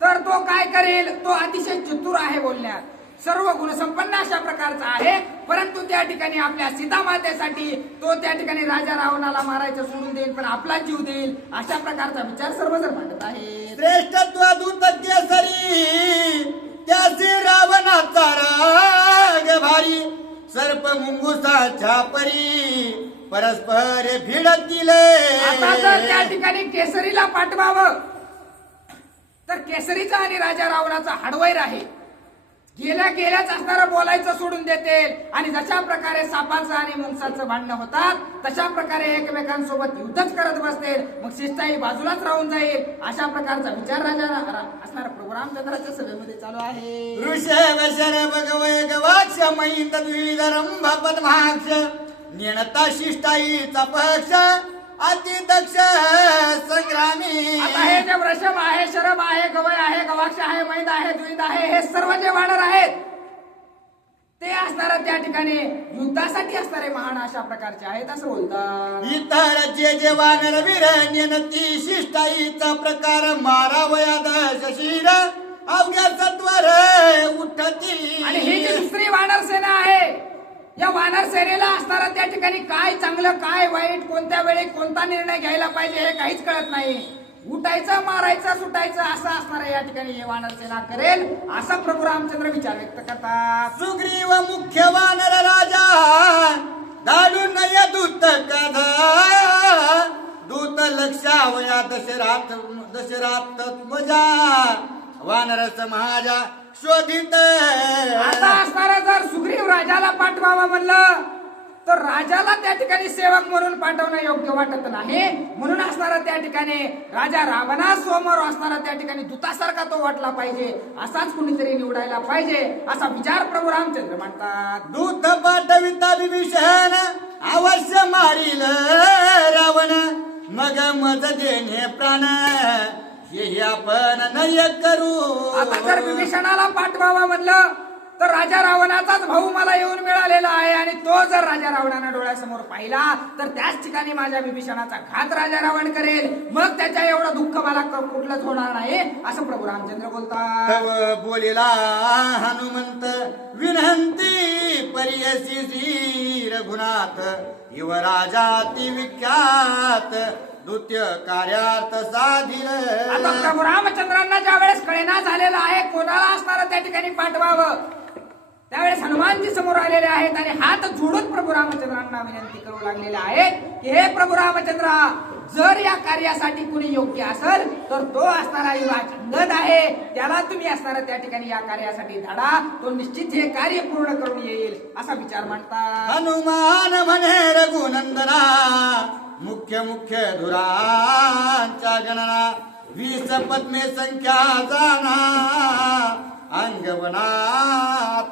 तर तो काय करेल, तो अतिशय चतुर आहे बोलण्यात, सर्व गुणसंपन्न अशा प्रकारचा आहे, परंतु त्या ठिकाणी आपल्या सीतामातेसाठी तो त्या ठिकाणी राजा रावणाला मारायचं सोडून देईल पण आपला जीव देईल अशा प्रकारचा विचार सर्वजण मांडत आहे. श्रेष्ठत्व दूत केसरी त्याचे रावणाचा राग भारी सर्प मुंगुसाच्या परी परस्पर भिडतील. आता जर त्या ठिकाणी केसरीला पाठवावं तर केसरीचा आणि राजा रावणाचा हडवैर आहे, गेल्याच असणारं बोलायचं सोडून देतील आणि जशा प्रकारे सापाचं आणि मुंगसाचं भांडणं होतात तशा प्रकारे एकमेकांसोबत युद्धच करत बसतील, मग शिष्टाई बाजूलाच राहून जाईल अशा प्रकारचा विचार राजा असणारा प्रभू रामचंद्राच्या सभेमध्ये चालू आहे. ऋषभ शर भगवय गवाक्ष महित द्विधरंभ पद्माक्ष निणता शिष्टाईचा पक्ष अतिदक्ष संग्रामी. आता हे जे वृषभ आहे, शरभ आहे, गवय आहे, गवाक्ष आहे, मैद आहे, द्विध आहे, हे सर्व जे वानर आहेत ते असणारं त्या ठिकाणी युद्धासाठी असणारे महान अशा प्रकारचे आहेत असं बोलतात. इतर जे वानर वीर नेनती शिष्टाईचा प्रकार मारावया दशशीर अवघ्या सत्वर उठती. आणि ही जी दुसरी वानर सेना आहे, या वानर सेनेला असणारा त्या ठिकाणी काय चांगलं काय वाईट कोणत्या वेळी कोणता निर्णय घ्यायला पाहिजे हे काहीच कळत नाही. उठायचं मारायचं सुटायचं असं असणार या ठिकाणी हे वानर सेना करेल असा प्रभू रामचंद्र विचार व्यक्त करतात. सुग्रीव मुख्य वानर राजा दाडून दूत कथा दूत लक्षावया दशरात मजा वानर समाजा शोधित. आता असणारा जर सुग्रीव राजाला पाठवावा म्हणलं तर राजाला त्या ठिकाणी सेवक म्हणून पाठवणं योग्य वाटत नाही. म्हणून असणारा त्या ठिकाणी राजा रावणा समोर असणारा त्या ठिकाणी दूतासारखा तो वाटला पाहिजे, असाच कुणीतरी निवडायला पाहिजे असा विचार प्रभू रामचंद्र म्हणतात. दूत पाठविता विभीषण अवश्य मारील रावण मग मज देणे प्राण हे आपण नय करू. आता जर विभीषणाला पाठवावा म्हणलं तर राजा रावणाचाच भाऊ मला येऊन मिळालेला आहे आणि तो जर राजा रावणानं डोळ्यासमोर पाहिला तर त्याच ठिकाणी माझ्या विभीषणाचा घात राजा रावण करेल, मग त्याच्या एवढं दुःख मला कुठलंच होणार नाही असं प्रभू रामचंद्र बोलतात. तव बोलिला हनुमंत विनंती परियसी श्री रघुनाथ युवराजा ती विख्यात द्वितीय कार्यार्थ साधिल. आता प्रभू रामचंद्रांना ज्या वेळेस कळेना झालेलं आहे कोणाला असणारं त्या ठिकाणी पाठवावं, त्यावेळेस हनुमानजी समोर आलेले आहेत आणि हात जोडून प्रभू रामचंद्रांना विनंती करू लागलेले आहेत की हे प्रभू रामचंद्र, जर या कार्यासाठी कुणी योग्य असेल तर तो असणारा युवराज अंगद आहे, त्याला तुम्ही असणारा त्या ठिकाणी या कार्यासाठी धाडा, तो निश्चित हे कार्य पूर्ण करून येईल असा विचार मांडतात. हनुमान म्हणे रघुनंदना मुख्य मुख्य धुरांच्या गणना 20 पद्मे संख्या जाना अंगवना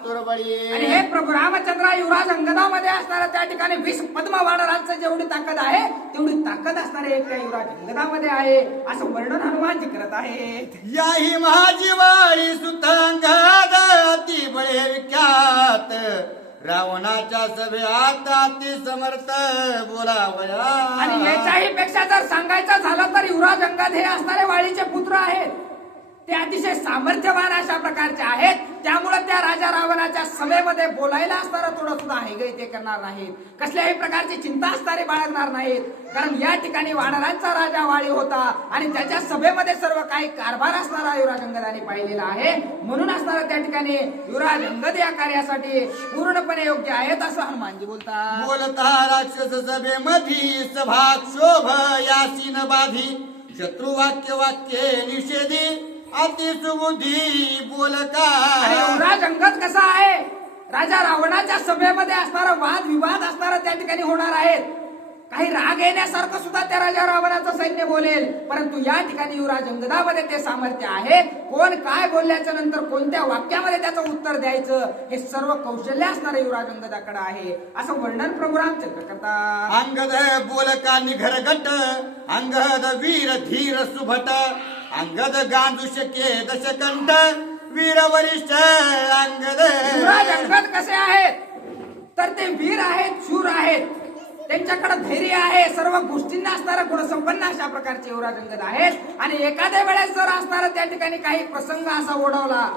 तुरबळी. आणि हे प्रभू रामचंद्र युवराज अंगदामध्ये असणारा त्या ठिकाणी 20 पद्म वानरांचं जेवढी ताकद आहे तेवढी ताकद असणारे एक त्या युवराज अंगदामध्ये आहे असं वर्णन हनुमानजी करत आहेत. याही माझी वाळी सुतांगाद अति बळे विख्यात रावणाच्या सभेत अति समर्थ बोलावया. आणि याच्याही पेक्षा जर सांगायचं झालं तर युवराज अंगद हे असणारे वाळीचे पुत्र आहेत, ते अतिशय सामर्थ्यवान अशा प्रकारचे आहेत, त्यामुळे त्या राजा रावणाच्या सभेमध्ये बोलायला असणारा थोडं सुद्धा हेगै ते करणार नाहीत, कसल्याही प्रकारची चिंता असणारे बाळगणार नाहीत, कारण या ठिकाणी वानरांचा राजा वाळी होता आणि त्याच्या सभेमध्ये सर्व काही कारभार असणारा युवराज अंगदाने पाहिलेला आहे. म्हणून असणारा त्या ठिकाणी युवराज अंगद या कार्यासाठी पूर्णपणे योग्य आहेत असं हनुमानजी बोलतात. बोलता राक्षस सभेमधी सभा शोभ यासीन बाधी शत्रुवाक्य वाक्ये निषेधी अति सुबुद्धी बोलका. आणि युवराज अंगद कसा आहे, राजा रावणाच्या सभेमध्ये असणारा वाद विवाद असणारा त्या ठिकाणी होणार आहेत, काही राग येण्यासारखं सुद्धा त्या राजा रावणाचं सैन्य बोलेल, परंतु या ठिकाणी युवराज अंगदामध्ये ते सामर्थ्य आहे, कोण काय बोलल्याच्या नंतर कोणत्या वाक्यामध्ये त्याचं उत्तर द्यायचं हे सर्व कौशल्य असणारे युवराज अंगदाकडे आहे असं वर्णन प्रभू रामचंद्र करतात. अंगद बोलका निघरगट अंगद वीर धीर सुभट अंगद गांजू शके दशकंठ वीर वरिष्ठ अंगद. युवराज अंगद कसे आहेत तर ते वीर आहेत, शूर आहेत, त्यांच्याकडे धैर्य आहे, सर्व गोष्टींना असणारा गुणसंपन्न अशा प्रकारचे युवराज अंगद आहेत. आणि एखाद्या वेळेस जर असणारा त्या ठिकाणी काही प्रसंग असा ओढवला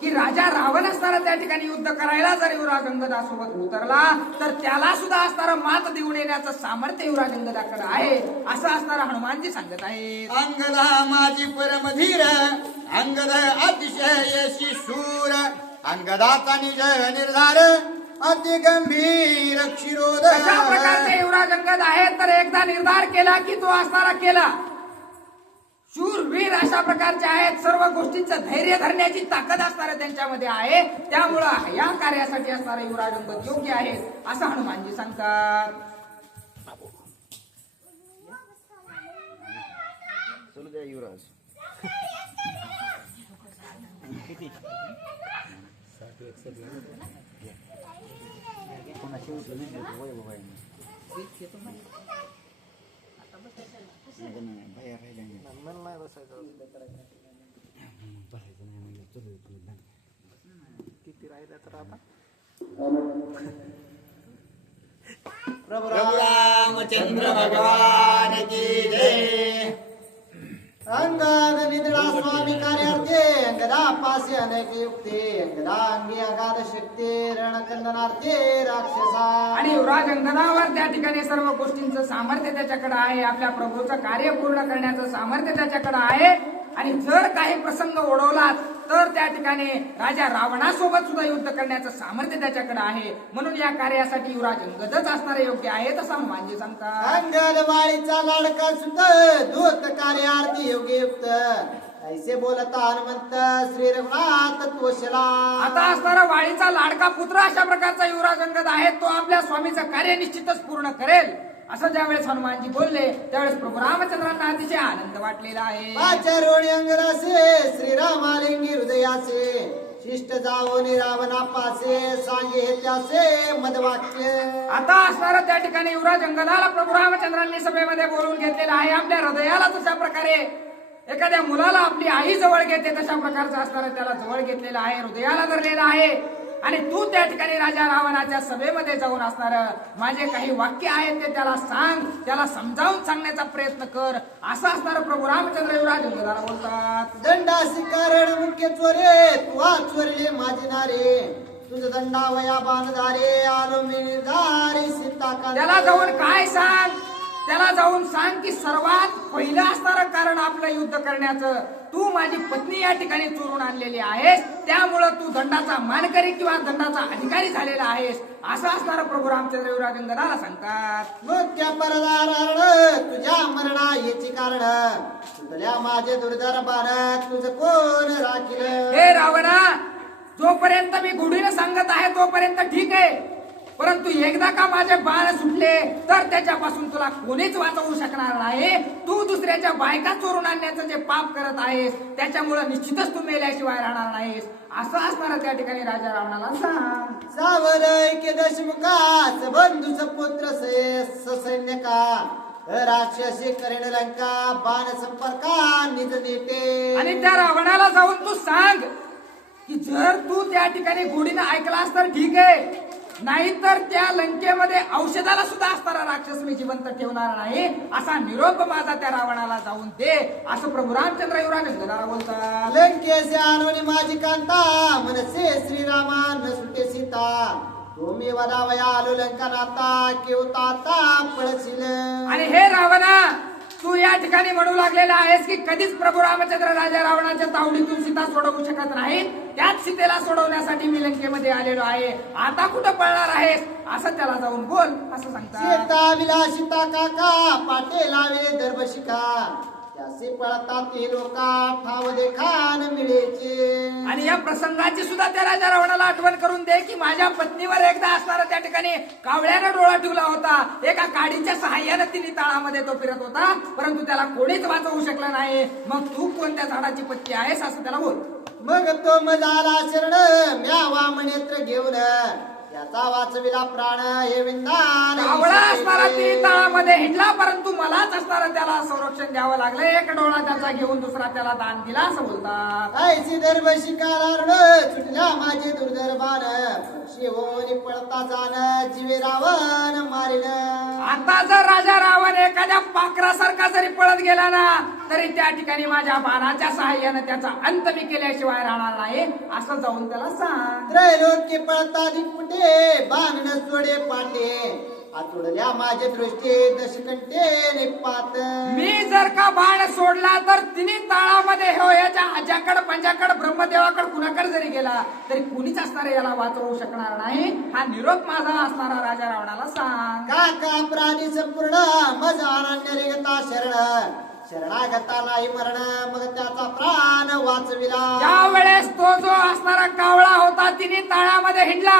की राजा रावण असणारा त्या ठिकाणी युद्ध करायला जर युवराज अंगदासोबत उतरला तर त्याला सुद्धा असणारा मात देऊन येण्याचं सामर्थ्य युवराज अंगदाकडे आहे असं असणारा हनुमानजी सांगत आहेत. अंगदा माझी परमधीर अंगद अतिशय यशी शूर अंगदाचा निज निर्धार अति गंभीर क्षीरोद. अशा प्रकारचे युवराज अंगद आहेत तर एकदा निर्धार केला की तो असणारा केला, शूरवीर अशा प्रकारचे आहेत, सर्व गोष्टींचं धैर्य धरण्याची ताकद असणारे त्यांच्यामध्ये आहे, त्यामुळं या कार्यासाठी असणारे युवराज अंगद योग्य आहेत असं हनुमानजी सांगतात. युवराज किती राहिलं तर आता प्रभु रामचंद्र भगवान की जय. अंगद निद्रा स्वामी कार्यार्थे अंगदा पासे अनेक युक्ते अंगदा अंगी अगाध शक्ती रणकंदनार्थे राक्षसा. आणि युवराज अंगदावर त्या ठिकाणी सर्व गोष्टींचं सामर्थ्य त्याच्याकडे आहे. आपल्या प्रभूचं कार्य पूर्ण करण्याचं सामर्थ्य त्याच्याकडे आहे. आणि जर काही प्रसंग ओढवलात तर त्या ठिकाणी राजा रावणासोबत सुद्धा युद्ध करण्याचं सामर्थ्य त्याच्याकडे आहे. म्हणून या कार्यासाठी युवराज अंगदच असणारे योग्य आहे असं हनुमानजी सांगतात. अंगद वाळीचा लाडका सुत दूत कार्यार्थी योगी युक्त ऐसे बोलता हनुमंत श्री रघुनाथ तोषला. आता असणारा वाळीचा लाडका पुत्र अशा प्रकारचा युवराज अंगद आहे. तो आपल्या स्वामीचं कार्य निश्चितच पूर्ण करेल असं ज्यावेळेस हनुमानजी बोलले त्यावेळेस प्रभू रामचंद्रांना अतिशय आनंद वाटलेला आहे. आचारोणी अंगरासे श्रीरामालिंगी हृदयासे शिष्ट जावोनी रावणा पासे सांगे हे त्यासे मदवाक्य. आता असणारा त्या ठिकाणी युवराज अंगदाला प्रभू रामचंद्रांनी सभेमध्ये बोलवून घेतलेला आहे. आपल्या हृदयाला तशा प्रकारे एखाद्या मुलाला आपली आई जवळ घेते तशा प्रकारचं असणारं त्याला जवळ घेतलेलं आहे, हृदयाला धरलेला आहे. आणि तू त्या ठिकाणी राजा रावणाच्या सभेमध्ये जाऊन असणार माझे काही वाक्य आहेत ते त्याला सांग, त्याला समजावून सांगण्याचा प्रयत्न कर असं असणार प्रभू रामचंद्र युवराज अंगदाला बोलतात. दंडासी कारण मुख्य चोरे तू आज चोरले माझे नारे तुझ दंडावया बाणधारे आलो मी निर्धारे सीता. त्याला जाऊन काय सांग, त्याला जाऊन सांग की सर्वात पहिलं असणारं कारण आपलं युद्ध करण्याचं तू माझी पत्नी या ठिकाणी चोरून आणलेली आहेस, त्यामुळं तू दंडाचा मानकरी किंवा दंडाचा अधिकारी झालेला आहेस असं असणारं प्रभू रामचंद्र युवराज अंगदाला सांगतात. मुख्य परदार तुझ्या मरणा याची कारण तुझल्या माझे दुर्धर बाण तुझ कोण राखील. हे रावणा, जोपर्यंत मी गुढीनं सांगत आहे तोपर्यंत ठीक आहे, परंतु एकदा का माझे बाण सुटले तर त्याच्यापासून तुला कोणीच वाचवू शकणार नाही. तू दुसऱ्याच्या बायका चोरून आणण्याचं जे पाप करत आहेस त्याच्यामुळे निश्चितच तू मेल्याशिवाय राहणार नाहीस असं असणार त्या ठिकाणी राजा रावणाला सांग. सावर के दशमुखा बंधूच पुत्र सैन्य का राक्षसी करेण लंका बाण संपर्का निज नेते. आणि त्या रावणाला जाऊन तू सांग की जर तू त्या ठिकाणी घोडीनं ऐकलास तर ठीक आहे, नाहीतर त्या लंकेमध्ये औषधाला सुद्धा असणारा राक्षस मी जिवंत ठेवणार नाही असा निरोप माझा त्या रावणाला जाऊन दे असं प्रभू रामचंद्र युवराज अंगदाला बोलतात. लंकेचे आणून माझी कांता मनसे श्रीरामा न सुटे सीता तुम्ही वदावया आलो लंका नाता केवता पळशील. आणि हे रावणा, तू या ठिकाणी म्हणू लागलेला आहेस की कधीच प्रभू रामचंद्र राजा रावणाच्या तावडीतून सीता सोडवू शकत नाही, त्याच सीतेला सोडवण्यासाठी मी लंकेमध्ये आलेलो आहे, आता कुठं पळणार आहेस असं त्याला जाऊन बोल असं सांगतात. सीता विलासिता काका पाटे लावे दर्भशिका त्यासे पळतात हे लोका ठाव देखान मिळेचे. आणि या प्रसंगाची सुद्धा त्या राजा रावणाला आठवण करून दे की माझ्या पत्नीवर एकदा असणारा त्या ठिकाणी कावळ्यानं डोळा ठेवला होता, एका काडीच्या सहाय्याने तिने ताळामध्ये तो फिरत होता, परंतु त्याला कोणीच वाचवू शकलं नाही. मग तू कोणत्या झाडाची पत्नी आहेस असं त्याला बोल. मग तो मजाला शरण म्यावा मनेत्र घेऊन त्याचा वाचविला प्राण हे विंदान. कावळा असणारा ती ताळामध्ये हिंडला, परंतु मलाच असणारा त्याला संरक्षण द्यावं लागलं. एक डोळा त्याचा घेऊन दुसरा त्याला दान दिला असं बोलतात. ऐसी दर्भशिकारण सुटल्या माझे दुर्धर बाण शिवोनी पळता जाण जीवे रावण मारिन. आता जर राजा रावण एखाद्या पाखरासारखा जरी पळत गेला ना तरी त्या ठिकाणी माझ्या बाणाच्या सहाय्याने त्याचा अंत मी केल्याशिवाय राहणार नाही असं जाऊन त्याला सांग. त्रैलोक्य पळता दिपुटे बाण न सोडे पाटे आतुडल्या माझे दृष्टी दशकंठे निपात. मी जर का बाण सोडला तर तिन्ही ताळामध्ये हो याच्या आज्याकडे पंजाकडे ब्रह्मदेवाकडे कुणाकडे जरी गेला तरी कुणीच असणार याला वाचवू शकणार नाही हा निरोप माझा असणारा राजा रावणाला सांग. काका प्राणी संपूर्ण मज अनन्य रेगता शरण शरणागता नाही मरण मग त्याचा प्राण वाचविला. त्यावेळेस तो जो असणारा कावळा होता तिने ताळामध्ये हिंडला,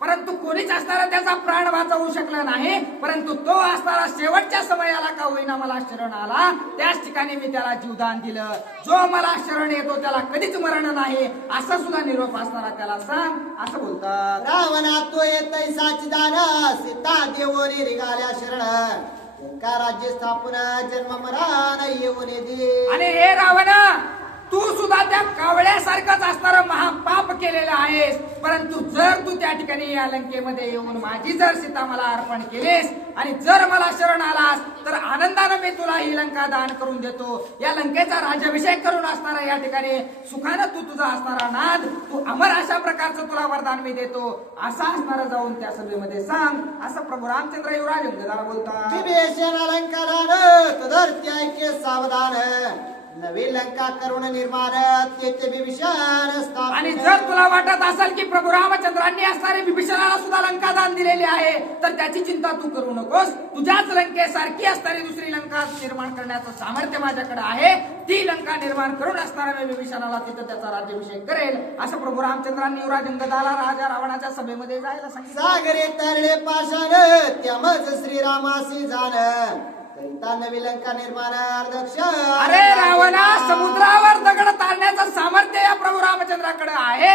परंतु कोणीच असणारा त्याचा प्राण वाचवू शकलं नाही, परंतु तो असणारा शेवटच्या समयाला का होईना मला शरण आला, त्याच ठिकाणी मी त्याला जीवदान दिलं. जो मला शरण येतो त्याला कधीच मरण नाही असा सुद्धा निरोप असणारा त्याला सांग असं बोलतात. रावणा तो येतय साचिदान सीता देवोनी रिगाल्या शरण त्यांका राज्य स्थापन जन्म मरण येऊन दे. आणि हे रावणा, तू सुद्धा त्या कावळ्यासारखंच असणारं महापाप केलेलं आहेस. परंतु जर तू त्या ठिकाणी या लंकेमध्ये येऊन माझी जर सीता मला अर्पण केलीस आणि जर मला शरण आलास तर आनंदानं मी तुला ही लंका दान करून देतो. या लंकेचा राज्याभिषेक करून असणारा या ठिकाणी सुखानं तू तुझा असणारा नाद तू अमर अशा प्रकारचं तुला वरदान मी देतो असं असणारं जाऊन त्या सभेमध्ये सांग असं प्रभू रामचंद्र युवराज अंगदाला बोलतात. विभीषण अलंकारान तदर्थी ऐक्य सावधान नवी लंका करुण निर्माण तेथे विभीषण स्थापन. आणि जर तुला वाटत असेल की प्रभू रामचंद्रांनी असणारे विभीषणाला सुद्धा लंका दान दिलेले आहे तर त्याची चिंता तू करू नकोस. तुझ्याच लंकेसारखी असणारी दुसरी लंका निर्माण करण्याचं सामर्थ्य माझ्याकडे आहे. ती लंका निर्माण करून असणाऱ्या मी विभीषणाला तिथं त्याचा राज्याभिषेक करेल असं प्रभू रामचंद्रांनी युवराज अंगदाला राजा रावणाच्या सभेमध्ये जायला सांगितलं. सागरे तरळे पाषाण त्यामज श्रीरामासी जाण करिता नवी लंका निर्माण दक्ष. अरे रावणा समुद्रावर दगड तारण्याचं सामर्थ्य या प्रभू रामचंद्राकडे आहे.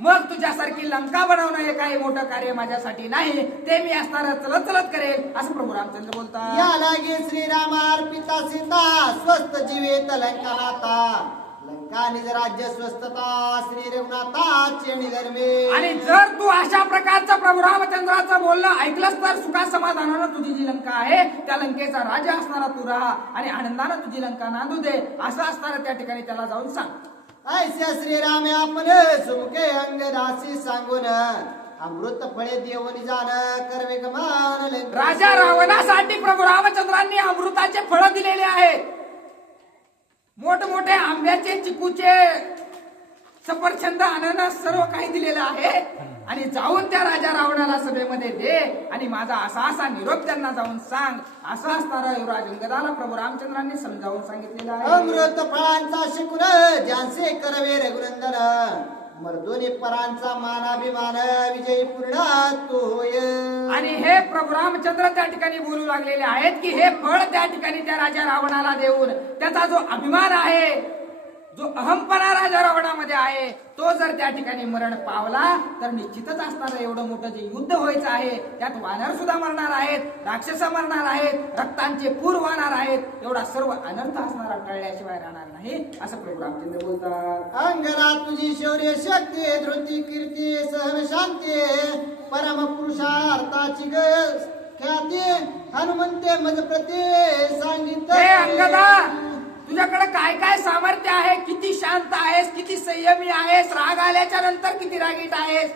मग तुझ्यासारखी लंका बनवणं हे काही मोठं कार्य माझ्यासाठी नाही. ते मी असणार चलत चलत करेल असं प्रभू रामचंद्र बोलतात. या लागे श्रीराम अर्पिता सीता स्वस्त जीवेत लंका नाता लंका निज राज्य स्वस्तता श्री रघुनाथाचे निधर्मे. आणि जर तू अशा प्रकारचं प्रभू रामचंद्राचं बोलणं ऐकलंस तर सुखा समाधानानं तुझी जी लंका आहे त्या लंकेचा राजा असणारा तू राहा आणि आनंदानं तुझी लंका नांदू दे असं असणारं त्या ठिकाणी त्याला जाऊन सांग. ऐसे श्रीराम आपण सुमुखे अंगदासी सांगून अमृत फळे देवनी जाण करवे गमान. राजा रावणासाठी प्रभू रामचंद्रांनी अमृताचे फळ दिलेले आहेत. मोठमोठे आंब्याचे चिकूचे सफरचंद अननस सर्व काही दिलेलं आहे. आणि जाऊन त्या राजा रावणाला सभेमध्ये दे आणि माझा असा असा निरोप त्यांना जाऊन सांग असं असणारा युवराज अंगदाला प्रभू रामचंद्रांनी समजावून सांगितलेलं आहे. अमृत फळांचा शिकुन ज्यांचे करवे रघुनंदन मर्दोनी परांचा मानाभिमान विजयी पूर्ण तो होय. आणि हे प्रभू रामचंद्र त्या ठिकाणी बोलू लागलेले आहेत की हे फळ त्या ठिकाणी त्या राजा रावणाला देऊन त्याचा जो अभिमान आहे जो अहंपणा राजा रावणामध्ये आहे तो जर त्या ठिकाणी मरण पावला तर निश्चितच असणार एवढं मोठं जे युद्ध व्हायचं आहे त्यात वानर सुद्धा मरणार आहेत, राक्षस मरणार आहेत, रक्तांचे पूर वाहणार आहेत. एवढा सर्व अनर्थ असणारा टळल्याशिवाय राहणार नाही असं प्रभू रामचंद्र बोलतात. अंगना तुझी शौर्य शक्ती धृती कीर्ती सहन शांती परम पुरुषार्थाची ख्याती हनुमंते मज प्रती सांगितले. हे अंगदा तुझ्याकडे काय काय सामर्थ्य आहे, किती शांत आहेस, किती संयमी आहेस, राग आल्याच्या नंतर किती रागीट आहेस,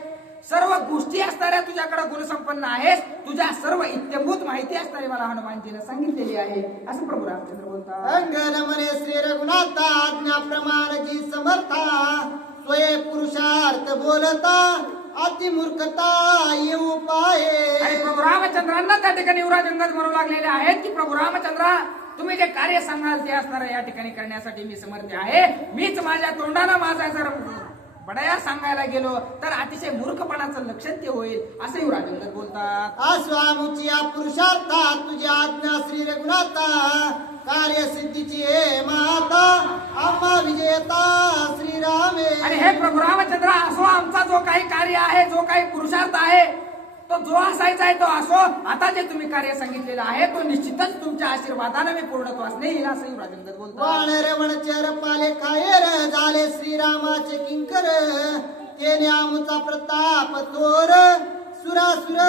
सर्व गोष्टी असणाऱ्या तुझ्याकडे गुणसंपन्न आहेस. तुझ्या सर्व इत्यंभूत माहिती असणारी मला हनुमानजीने सांगितलेली आहे असं प्रभू रामचंद्र बोलतात. अंगन मने श्री रघुनाथा आज्ञा प्रमाण जी समर्था स्वय पुरुषार्थ बोलता अति मूर्खता येऊ पाये. आणि प्रभू रामचंद्रांना त्या ठिकाणी युवराज अंगद म्हणू लागलेले आहेत की प्रभू रामचंद्रा तुम्ही जे कार्य सांगाल ते असणार या ठिकाणी करण्यासाठी मी समर्थ आहे. मीच माझ्या तोंडानं माझा जर बडया सांगायला गेलो तर अतिशय मूर्खपणाचं लक्षण ते होईल असं युवराज अंगद बोलतात. आस्वामुचिया पुरुषार्था तुझी आज्ञा श्री रघुनाथा कार्यसिद्धीची हे माता आम्हा विजेता श्रीरामे. आणि हे प्रभू रामचंद्र असो आमचा जो काही कार्य आहे जो काही पुरुषार्थ आहे तो जो असायचा आहे तो असो. आता जे तुम्ही कार्य सांगितलेलं आहे तो निश्चितच तुमच्या आशीर्वादाने मी पूर्णत्वास नेईल असं युवराज अंगद बोलतात. वानर वनचर पाले खायर झाले श्रीरामाचे किंकर तेने आमचा प्रताप थोर सुरासुर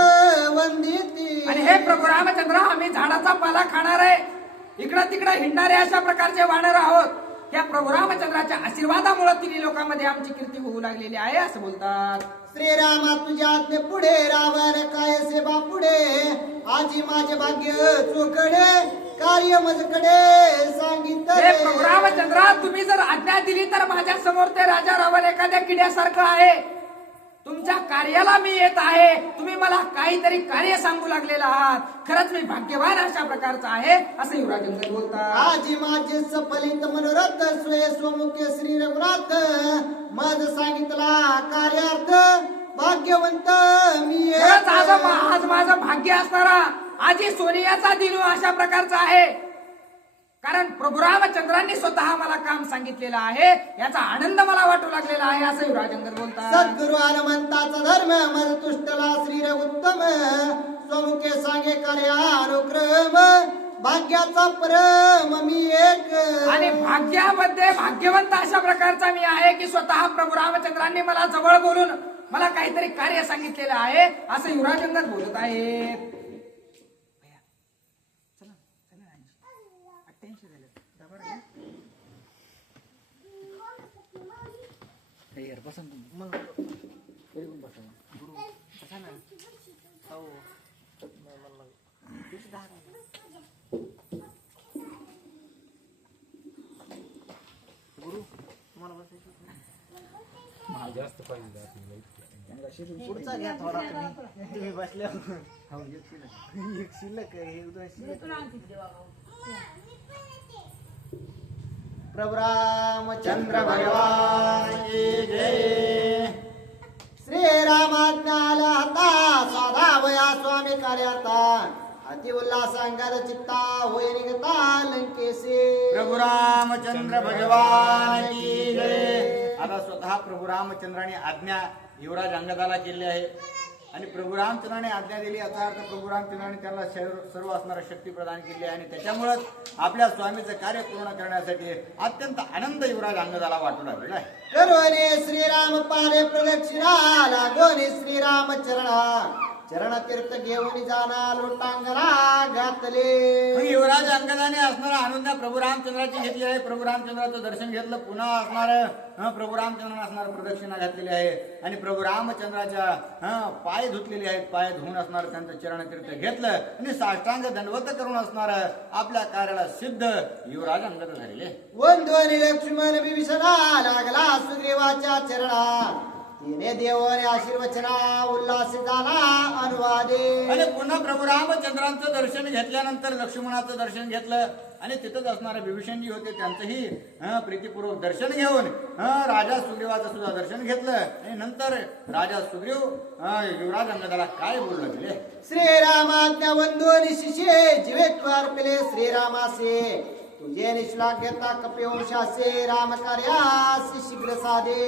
वंदिती. आणि हे प्रभू रामचंद्र आम्ही झाडाचा पाला खाणार आहे, इकडं तिकडं हिंडणारे अशा प्रकारचे वानर आहोत. या प्रभू रामचंद्राच्या आशीर्वादामुळे तिन्ही लोकांमध्ये आमची कीर्ती होऊ लागलेली आहे असं बोलतात. श्रीरामा तुझ्या आज्ञे पुढे रावण काय सेवा पुढे आजी माझे भाग्य चोकडे कार्य मजकडे सांगितले. हे प्रभू रामचंद्रा तुम्ही जर आज्ञा दिली तर माझ्या समोर ते राजा रावण एखाद्या किड्यासारखं आहे. तुमच्या कार्याला मी येत आहे. तुम्ही मला काहीतरी कार्य सांगू लागलेला आहात. खरंच मी भाग्यवान अशा प्रकारचा आहे असं युवराज अंगद बोलतात. आजी माझे सफलित मनोरथ स्वय स्वमुख्य श्री रघुनाथ मज सांगितला कार्यार्थ भाग्यवंत मी. आज माझं भाग्य असणारा आजी सोनियाचा दिनू अशा प्रकारचा आहे. कारण प्रभू रामचंद्रांनी स्वतः मला काम सांगितलेलं आहे याचा आनंद मला वाटू लागलेला आहे असं युवराज अंगद बोलतात. सद्गुरु हनुमंताचा धर्म मज तुष्टला श्री रघुत्तम स्वमुखे सांगे कार्य अनुक्रम भाग्याचा परम मी एक. आणि भाग्यामध्ये भाग्यवंत अशा प्रकारचा मी आहे की स्वतः प्रभू रामचंद्रांनी मला जवळ बोलून मला काहीतरी कार्य सांगितलेलं आहे असं युवराज अंगद बोलत आहेत. पुढचा घ्या थोडा तुम्ही बसल्यावर एक शिल्लक आहे, एक दोन शिल्लक. प्रभु रामचंद्र भगवान की जय. श्रीरामाज्ञाला हाता साधावया स्वामी कार्याता अति उल्हास अंगार चित्ता होय निघता लंकेसे. प्रभु रामचंद्र भगवान की जय. आता स्वतः प्रभू रामचंद्राने आज्ञा युवराज अंगदाला केली आहे आणि प्रभू रामचंद्राने आज्ञा दिली याचा अर्थ प्रभू रामचंद्राने त्यांना सर्व असणारी शक्ती प्रदान केली आहे आणि त्याच्यामुळेच आपल्या स्वामीचं कार्य पूर्ण करण्यासाठी अत्यंत आनंद युवराज अंगदाला वाटू लागलेला आहे. करोने श्रीराम पाले प्रदक्षिणा लागोने श्रीराम चरणा चरण तीर्थ घेऊन जाना लोटांगणा घातले. मग युवराज अंगदाने असणारा अनुज्ञा प्रभू रामचंद्राची घेतली आहे. प्रभू रामचंद्राचं दर्शन घेतलं. पुन्हा असणार प्रभू रामचंद्राने असणार प्रदक्षिणा घातलेली आहे आणि प्रभू रामचंद्राच्या पाय धुतलेले आहेत. पाय धुवून असणार त्यांचं चरणतीर्थ घेतलं आणि साष्टांग दंडवत करून असणार आपल्या कार्याला सिद्ध युवराज अंगद झालेले. वंदोनी लक्ष्मण विभीषणा लागला सुग्रीवाच्या चरणा तिने देवाने आशीर्वचना उल्हास झाला अनुवादे. आणि पुन्हा प्रभू रामचंद्रांचं दर्शन घेतल्यानंतर लक्ष्मणाचं दर्शन घेतलं आणि तिथंच असणारे विभीषणजी होते त्यांचंही प्रीतीपूर्वक दर्शन घेऊन राजा सुग्रीवाचं सुद्धा दर्शन घेतलं आणि नंतर राजा सुग्रीव युवराज अंगदाला काय बोलू लागले. श्रीरामाज्ञा वंदोनी शिषे जीवे अर्पिले श्रीरामासे तुझे निश्लाघ्यता कपिवंशासे राम कार्यास शीघ्र साधे.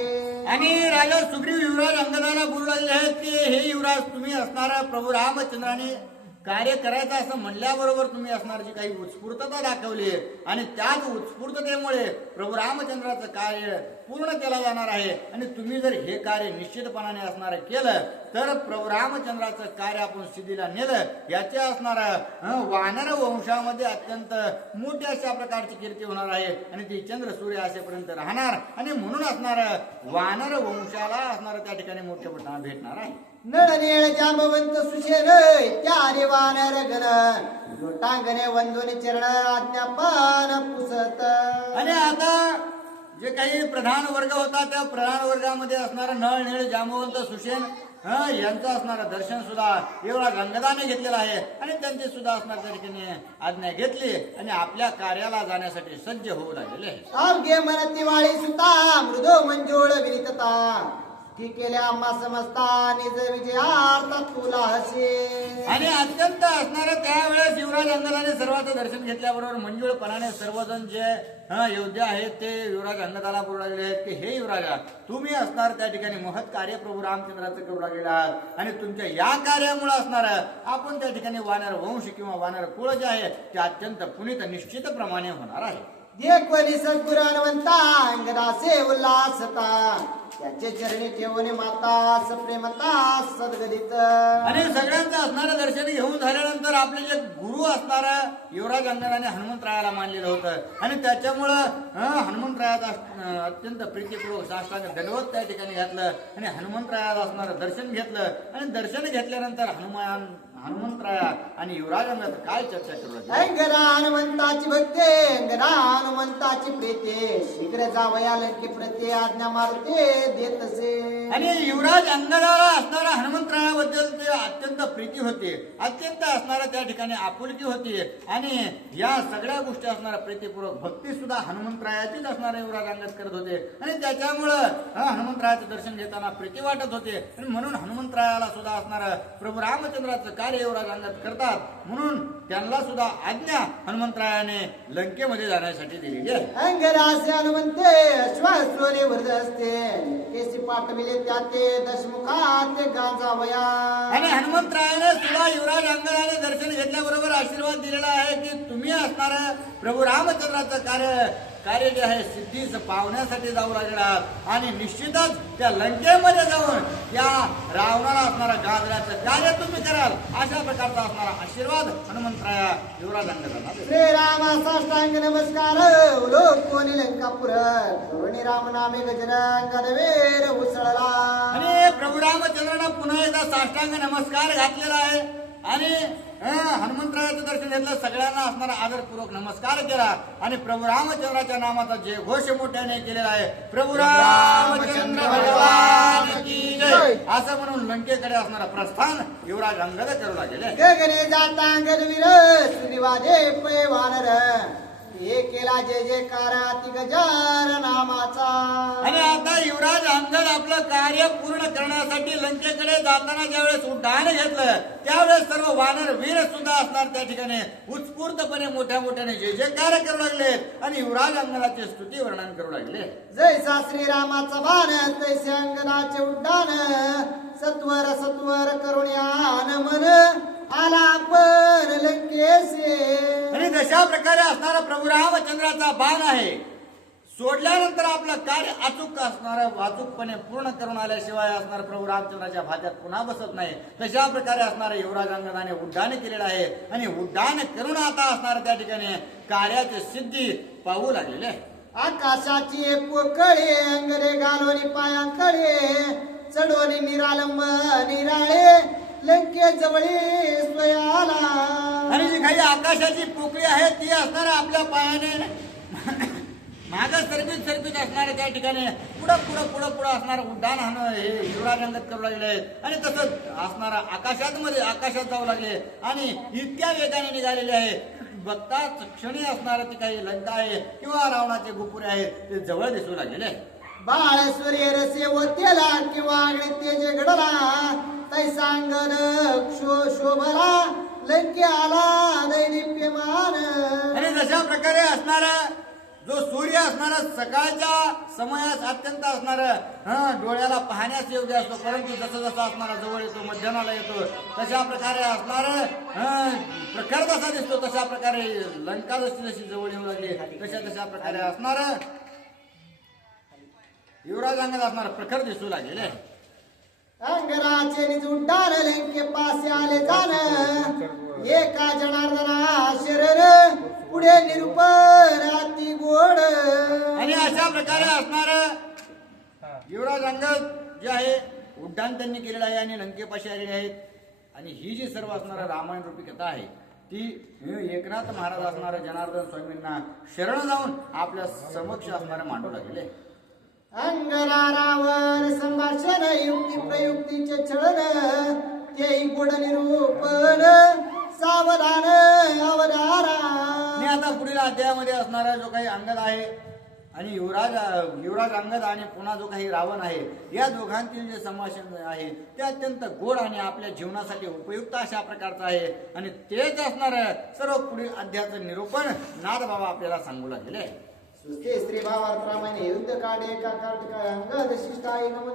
आणि राजा सुग्रीव युवराज अंगदाला बोलू लागले आहेत की हे युवराज तुम्ही असणारा प्रभू रामचंद्राने कार्य करायचं असं म्हणल्याबरोबर तुम्ही असणार जी काही उत्स्फूर्तता दाखवली आणि त्याच उत्स्फूर्ततेमुळे प्रभू रामचंद्राचं कार्य पूर्ण केलं जाणार आहे आणि तुम्ही जर हे कार्य निश्चितपणाने असणार केलं तर प्रभू रामचंद्राचं कार्य आपण सिद्धीला नेलं याचे असणार वानर वंशामध्ये अत्यंत मोठी अशा प्रकारची कीर्ती होणार आहे आणि ती चंद्र सूर्य असेपर्यंत राहणार आणि म्हणून असणार वानर वंशाला असणार त्या ठिकाणी मोठ्या पटना भेटणार आहे. नळनेळ जांबवंत सुशेल त्याने वानर गण लोटांगणे वंदोनी चरण आज्ञापन पुसत. आणि आता जे काही प्रधान वर्ग होता त्या प्रधान वर्गामध्ये असणारा नळ नीळ जांबवंत सुशेन यांचं असणारं दर्शन सुद्धा एवढा गंगदाने घेतलेलं आहे आणि त्यांची सुद्धा असणार त्या ठिकाणी आज्ञा घेतली आणि आपल्या कार्याला जाण्यासाठी सज्ज होऊ लागलेले आहे. अवघे मनती वाळी सुता मृदो मंजोळ विरितता ठीक केल्या आम्हा समजता निज विजयार्थ तुला हसे. आणि अत्यंत असणारं त्यावेळेस युवराज अंगदाने सर्वांचं दर्शन घेतल्याबरोबर मंजुळपणाने सर्वजण जे योद्धे आहेत ते युवराज अंगदाला बोलू लागले आहेत की हे युवराजा तुम्ही असणार त्या ठिकाणी महत् कार्य प्रभू रामचंद्राचं करू लागलेलं आहात आणि तुमच्या या कार्यामुळे असणार आपण त्या ठिकाणी वानर वंश किंवा वानर कुळ जे आहे ते अत्यंत पुनीत निश्चितप्रमाणे होणार आहे. देखवली सद्गुरु हनुमंता अंगदासे उल्हासता त्याचे चरणी ठेवून माता प्रेमता सद्गदित. आणि सगळ्यांचं असणारं दर्शन घेऊन झाल्यानंतर आपले जे गुरु असणार युवराज अंगदाने हनुमंतरायाला मानलेलं होतं आणि त्याच्यामुळं हनुमंतरायाचा अत्यंत प्रीतीपूर्वक साष्टांग दंडवत त्या ठिकाणी घातलं आणि हनुमंतरायाला असणारं दर्शन घेतलं आणि दर्शन घेतल्यानंतर हनुमंतराया आणि युवराज अंगद काय चर्चा करू लागले. अंगदा हनुमंताची भक्ते अंगदा हनुमंताची प्रीते शीघ्र जावया लंके प्रते आज्ञा मारते देतसे. आणि युवराज अंगदाला असणारा हनुमंतरायाबद्दल ते अत्यंत प्रीती होती अत्यंत असणारा त्या ठिकाणी आपुलकी होती आणि या सगळ्या गोष्टी असणारा प्रीतीपूर्वक भक्ती सुद्धा हनुमंतरायाचीच असणारा युवराज अंगद करत होते आणि त्याच्यामुळं हनुमंतरायाचं दर्शन घेताना प्रीती वाटत होते आणि म्हणून हनुमंतरायाला सुद्धा असणारं प्रभू रामचंद्राचं कार्य युवराज अंगद करतात म्हणून त्यांना सुद्धा आज्ञा हनुमंतरायाने लंकेमध्ये जाण्यासाठी दिलेली आहे. अंगदासे हनुमंते अश्वासोने वृद्ध असते केसी पाठविले त्या ते दशमुखा ते गांजावया. आणि हनुमंतरायाने सुद्धा युवराज अंगदाने दर्शन घेतल्याबरोबर आशीर्वाद दिलेला आहे की तुम्ही असणार प्रभू रामचंद्राचं कार्य जे आहे सिद्धीच पावण्यासाठी जाऊ लागलेला आहात आणि निश्चितच त्या लंकेमध्ये जाऊन या रावणाला असणारा गाजराचं कार्य तुम्ही कराल अशा प्रकारचा असणारा आशीर्वाद हनुमंतराया युवराज अंगदाला देतो. श्रीराम साष्टांग नमस्कार लोक कोणी लंकापुर करुणी राम नामे गजरंग गदवेर उसळला. आणि प्रभू रामचंद्रांना पुन्हा एकदा साष्टांग नमस्कार घातलेला आहे आणि हनुमंतरायाचं दर्शन घेतलं. सगळ्यांना असणारा आदरपूर्वक नमस्कार केला आणि प्रभू रामचंद्राच्या नामाचा जय घोष मोठ्याने केलेला आहे. प्रभू रामचंद्र भगवान की जय असं म्हणून लंकेकडे असणारा प्रस्थान युवराज अंगद करू लागले. गगने जाता गजवीर सुनिवादे पै वानर हे केला जय जयकार अति गजार नामाचा. आणि आता युवराज अंगद आपलं कार्य पूर्ण करण्यासाठी लंकेकडे जाताना ज्यावेळेस उड्डाण घेतलं त्यावेळेस सर्व वानर वीर सुद्धा असणार त्या ठिकाणी उत्स्फूर्तपणे मोठ्या मोठ्याने जय जयकार करू लागले आणि युवराज अंगदाचे स्तुती वर्णन करू लागले. जैसा श्रीरामाचा बाण तैसे अंगनाचे उड्डाण सत्वर सत्वर करुण्यान मन आला पण लंकेसे. आणि जशा प्रकारे असणारा प्रभू रामचंद्राचा बाण आहे सोडल्यानंतर आपलं कार्य अचूक असणारं अचूकपणे पूर्ण करून आल्याशिवाय असणार प्रभू रामचंद्राच्या भात्यात पुन्हा बसत नाही. तशा प्रकारे असणारे युवराज अंगदाने उड्डाण केलेलं आहे आणि उड्डाण करून आता असणार त्या ठिकाणी कार्याची सिद्धी पाहू लागलेले आहे. आकाशाची पोकळे अंगरे घालवणी पायांकडे चढवणी निरालंब निराळे लंके जवळी स्वयाला. आणि जी काही आकाशाची पोकळी आहे ती असणार आपल्या पायाने मागं सरपीत असणारे त्या ठिकाणी पुढं असणार उड्डाण हे युवराज अंगद करू लागले आहेत आणि तसंच असणारा आकाशात जाऊ लागले आणि इतक्या वेगाने निघालेले आहे बघताच क्षणी असणार ती काही लंका आहे किंवा रावणाचे गोपुरे आहेत ते जवळ दिसू लागलेले आहे. बाळ सूर्य रसे वतेला किंवा आगळे तेज घडला तैसा अंगद शोभला लंके आला दैदिप्यमान. आणि जशा प्रकारे असणारा जो सूर्य असणारा सकाळच्या समयास अत्यंत असणार डोळ्याला पाहण्यास योग्य असतो परंतु जसं असणारा जवळ येतो मध्यानाला येतो तशा प्रकारे असणार प्रखर जसा दिसतो तशा प्रकारे लंका जशी जवळ येऊ लागली तशा प्रकारे असणार युवराज अंगद असणार प्रखर दिसू लागलेले आहे. अंगराचे निज उड्डाण लंके पासे आले जाण एका जनार्दना शरीर पुढे निरूपण अति गोड. आणि अशा प्रकारे असणार युवराज अंगद जे आहे उड्डाण त्यांनी केलेलं आहे आणि लंकेपाशी आलेले आहेत आणि ही जी सर्व असणारा रामायण रूपी कथा आहे ती एकनाथ महाराज असणाऱ्या जनार्दन स्वामींना शरण जाऊन आपल्या समक्ष असणारे मांडू लागले. अंगना रावण संभाषण युक्ती प्रयुक्तीचे छळन तेही गोड निरूपण सावधान अवधारा. आणि आता पुढील अध्यायामध्ये असणारा जो काही अंगद आहे आणि युवराज अंगद आणि पुन्हा जो काही रावण आहे या दोघांतील जे संभाषण आहे ते अत्यंत गोड आणि आपल्या जीवनासाठी उपयुक्त अशा प्रकारचं आहे आणि तेच असणार सर्व पुढील अध्यायाचं निरूपण नाथ बाबा आपल्याला सांगू लागलेले आहे. सुस्ते स्त्री भावार्थ रामायण युद्ध काढे का अंगद शिष्टाई नमन